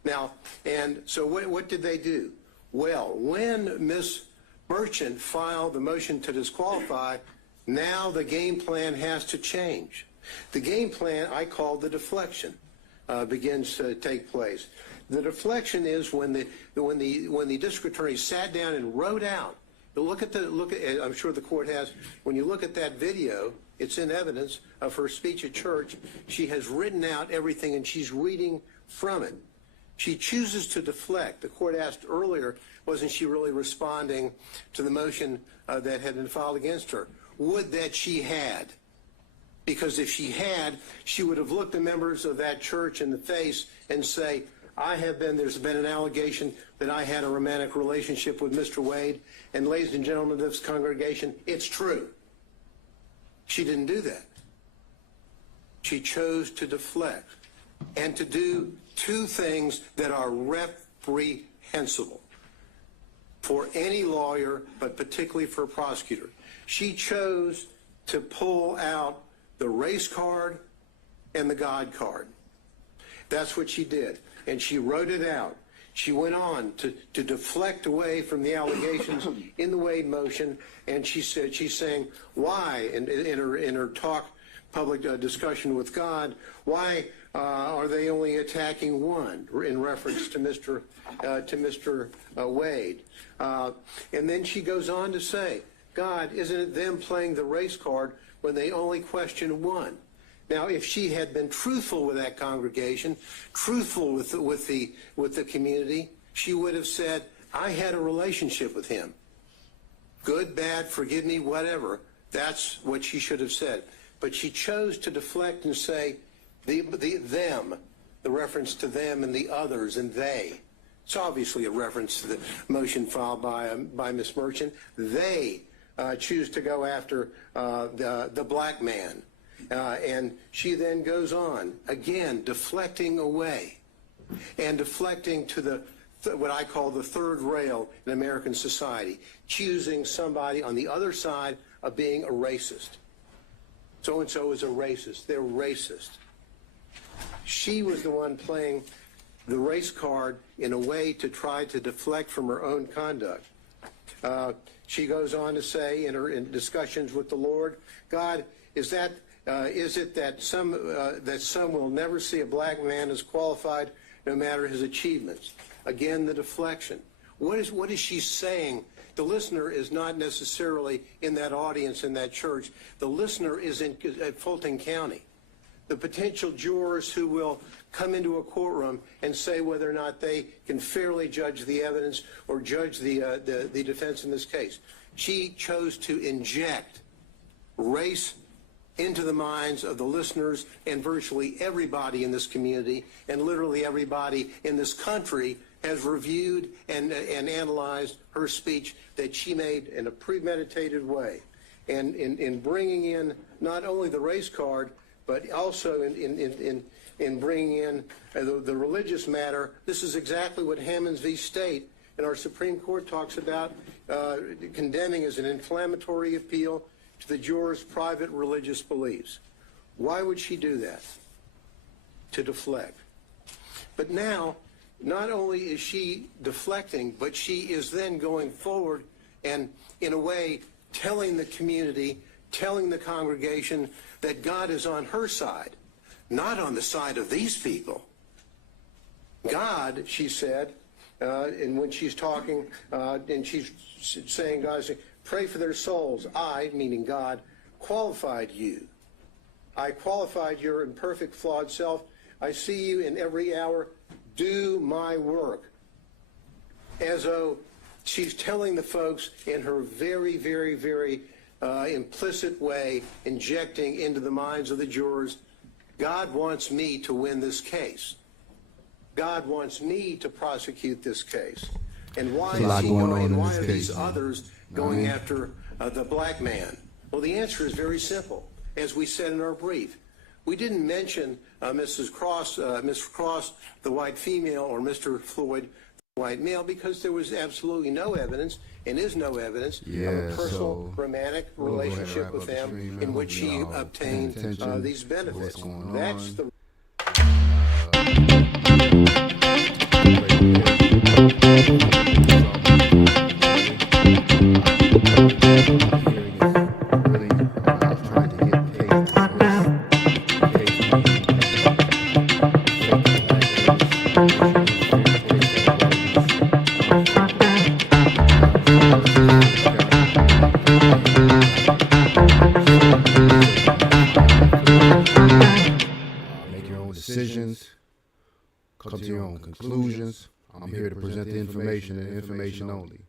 Now, and so what did they do? Well, when Miss Merchant filed the motion to disqualify, now the game plan has to change. The game plan I call the deflection begins to take place. The deflection is when the district attorney sat down and wrote out. I'm sure the court has. When you look at that video, it's in evidence of her speech at church. She has written out everything and she's reading from it. She chooses to deflect. The court asked earlier, wasn't she really responding to the motion that had been filed against her? Would that she had. Because if she had, she would have looked the members of that church in the face and say, there's been an allegation that I had a romantic relationship with Mr. Wade, and ladies and gentlemen of this congregation, it's true. She didn't do that. She chose to deflect and to do two things that are reprehensible for any lawyer, but particularly for a prosecutor. She chose to pull out the race card and the God card. That's what she did. And she wrote it out. She went on to deflect away from the allegations in the Wade motion, and she's saying, why, in her talk, public discussion with God, why are they only attacking one, in reference to Mr. Wade? And then she goes on to say, God, isn't it them playing the race card when they only question one? Now, if she had been truthful with that congregation, truthful with the community, she would have said, I had a relationship with him. Good, bad, forgive me, whatever. That's what she should have said. But she chose to deflect and say, them, the reference to them and the others and they. It's obviously a reference to the motion filed by Ms. Merchant. They choose to go after the black man. And she then goes on, again, deflecting away and deflecting to what I call the third rail in American society, choosing somebody on the other side of being a racist. So-and-so is a racist. They're racist. She was the one playing the race card in a way to try to deflect from her own conduct. She goes on to say in discussions with the Lord, God, is it that some will never see a black man as qualified no matter his achievements? Again, the deflection. What is she saying? The listener is not necessarily in that audience in that church. The listener is at Fulton County. The potential jurors who will come into a courtroom and say whether or not they can fairly judge the evidence or judge the defense in this case. She chose to inject race into the minds of the listeners and virtually everybody in this community, and literally everybody in this country has reviewed and analyzed her speech that she made in a premeditated way. And in bringing in not only the race card, but also in bringing in the religious matter, this is exactly what Hammonds v. State and our Supreme Court talks about condemning as an inflammatory appeal to the jurors' private religious beliefs. Why would she do that? To deflect. But now, not only is she deflecting, but she is then going forward and, in a way, telling the community, telling the congregation that God is on her side, not on the side of these people. God, she said, and when she's talking, and she's saying, guys, pray for their souls. I, meaning God, qualified you. I qualified your imperfect, flawed self. I see you in every hour. Do my work. As though she's telling the folks in her very, very, very implicit way, injecting into the minds of the jurors, God wants me to win this case. God wants me to prosecute this case. And why is he going, and why are these others going after the black man? Well, the answer is very simple. As we said in our brief, we didn't mention Mrs. Cross, Ms. Cross, the white female, or Mr. Floyd, the white male, because there was absolutely no evidence, and is no evidence, of a personal romantic relationship with them in which he obtained these benefits. That's the make your own decisions, come to your own conclusions. I'm here to present the information and information only.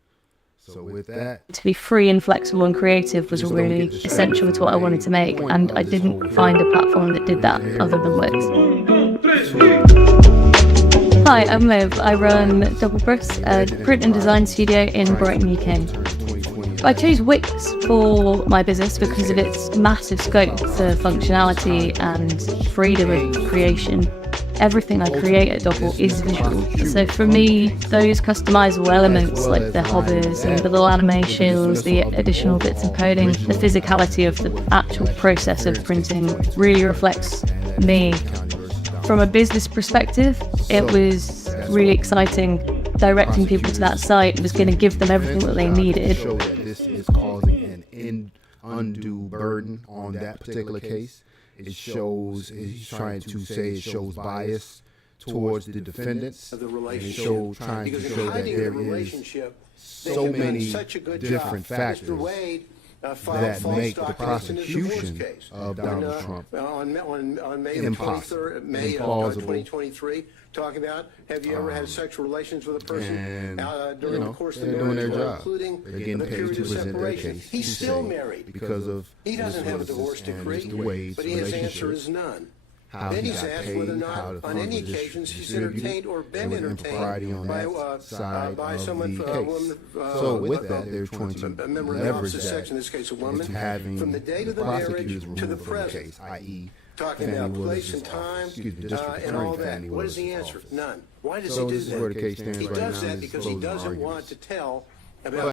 So with that, to be free and flexible and creative was really essential to what I wanted to make, and I didn't find a platform that did that other than Wix. Hi, I'm Liv. I run Double Breaths, a print and design studio in Brighton, UK. I chose Wix for my business because of its massive scope for functionality and freedom of creation. Everything I create at Doppel is visual. So for me, those customizable elements like the hovers and the little animations, the additional bits of coding, the physicality of the actual process of printing really reflects me. From a business perspective, it was really exciting. Directing people to that site was going to give them everything that they needed. show that this is causing an undue burden on that particular case. It shows, he's trying to say it shows bias towards the defendants. And it shows, trying to show that there is so many different factors that make the prosecution of Donald Trump on May 23rd, May implausible. 2023, talking about, have you ever had sexual relations with a person during the course of the doing their marriage, job. including They're getting the paid period to of present their separation? case. He's still married. Because of he doesn't have a divorce decree, but his answer is none. Then he's asked whether or not, on any occasions, he's entertained or been entertained by someone, a woman, so with that, they're trying to a member of the leverage opposite sex, in this case a woman, into having from the date of the marriage to the present, case, i.e., talking about place and time and all that. What is the answer? None. Why does he do that? This is where the case stands He right does now. that because he doesn't want to tell about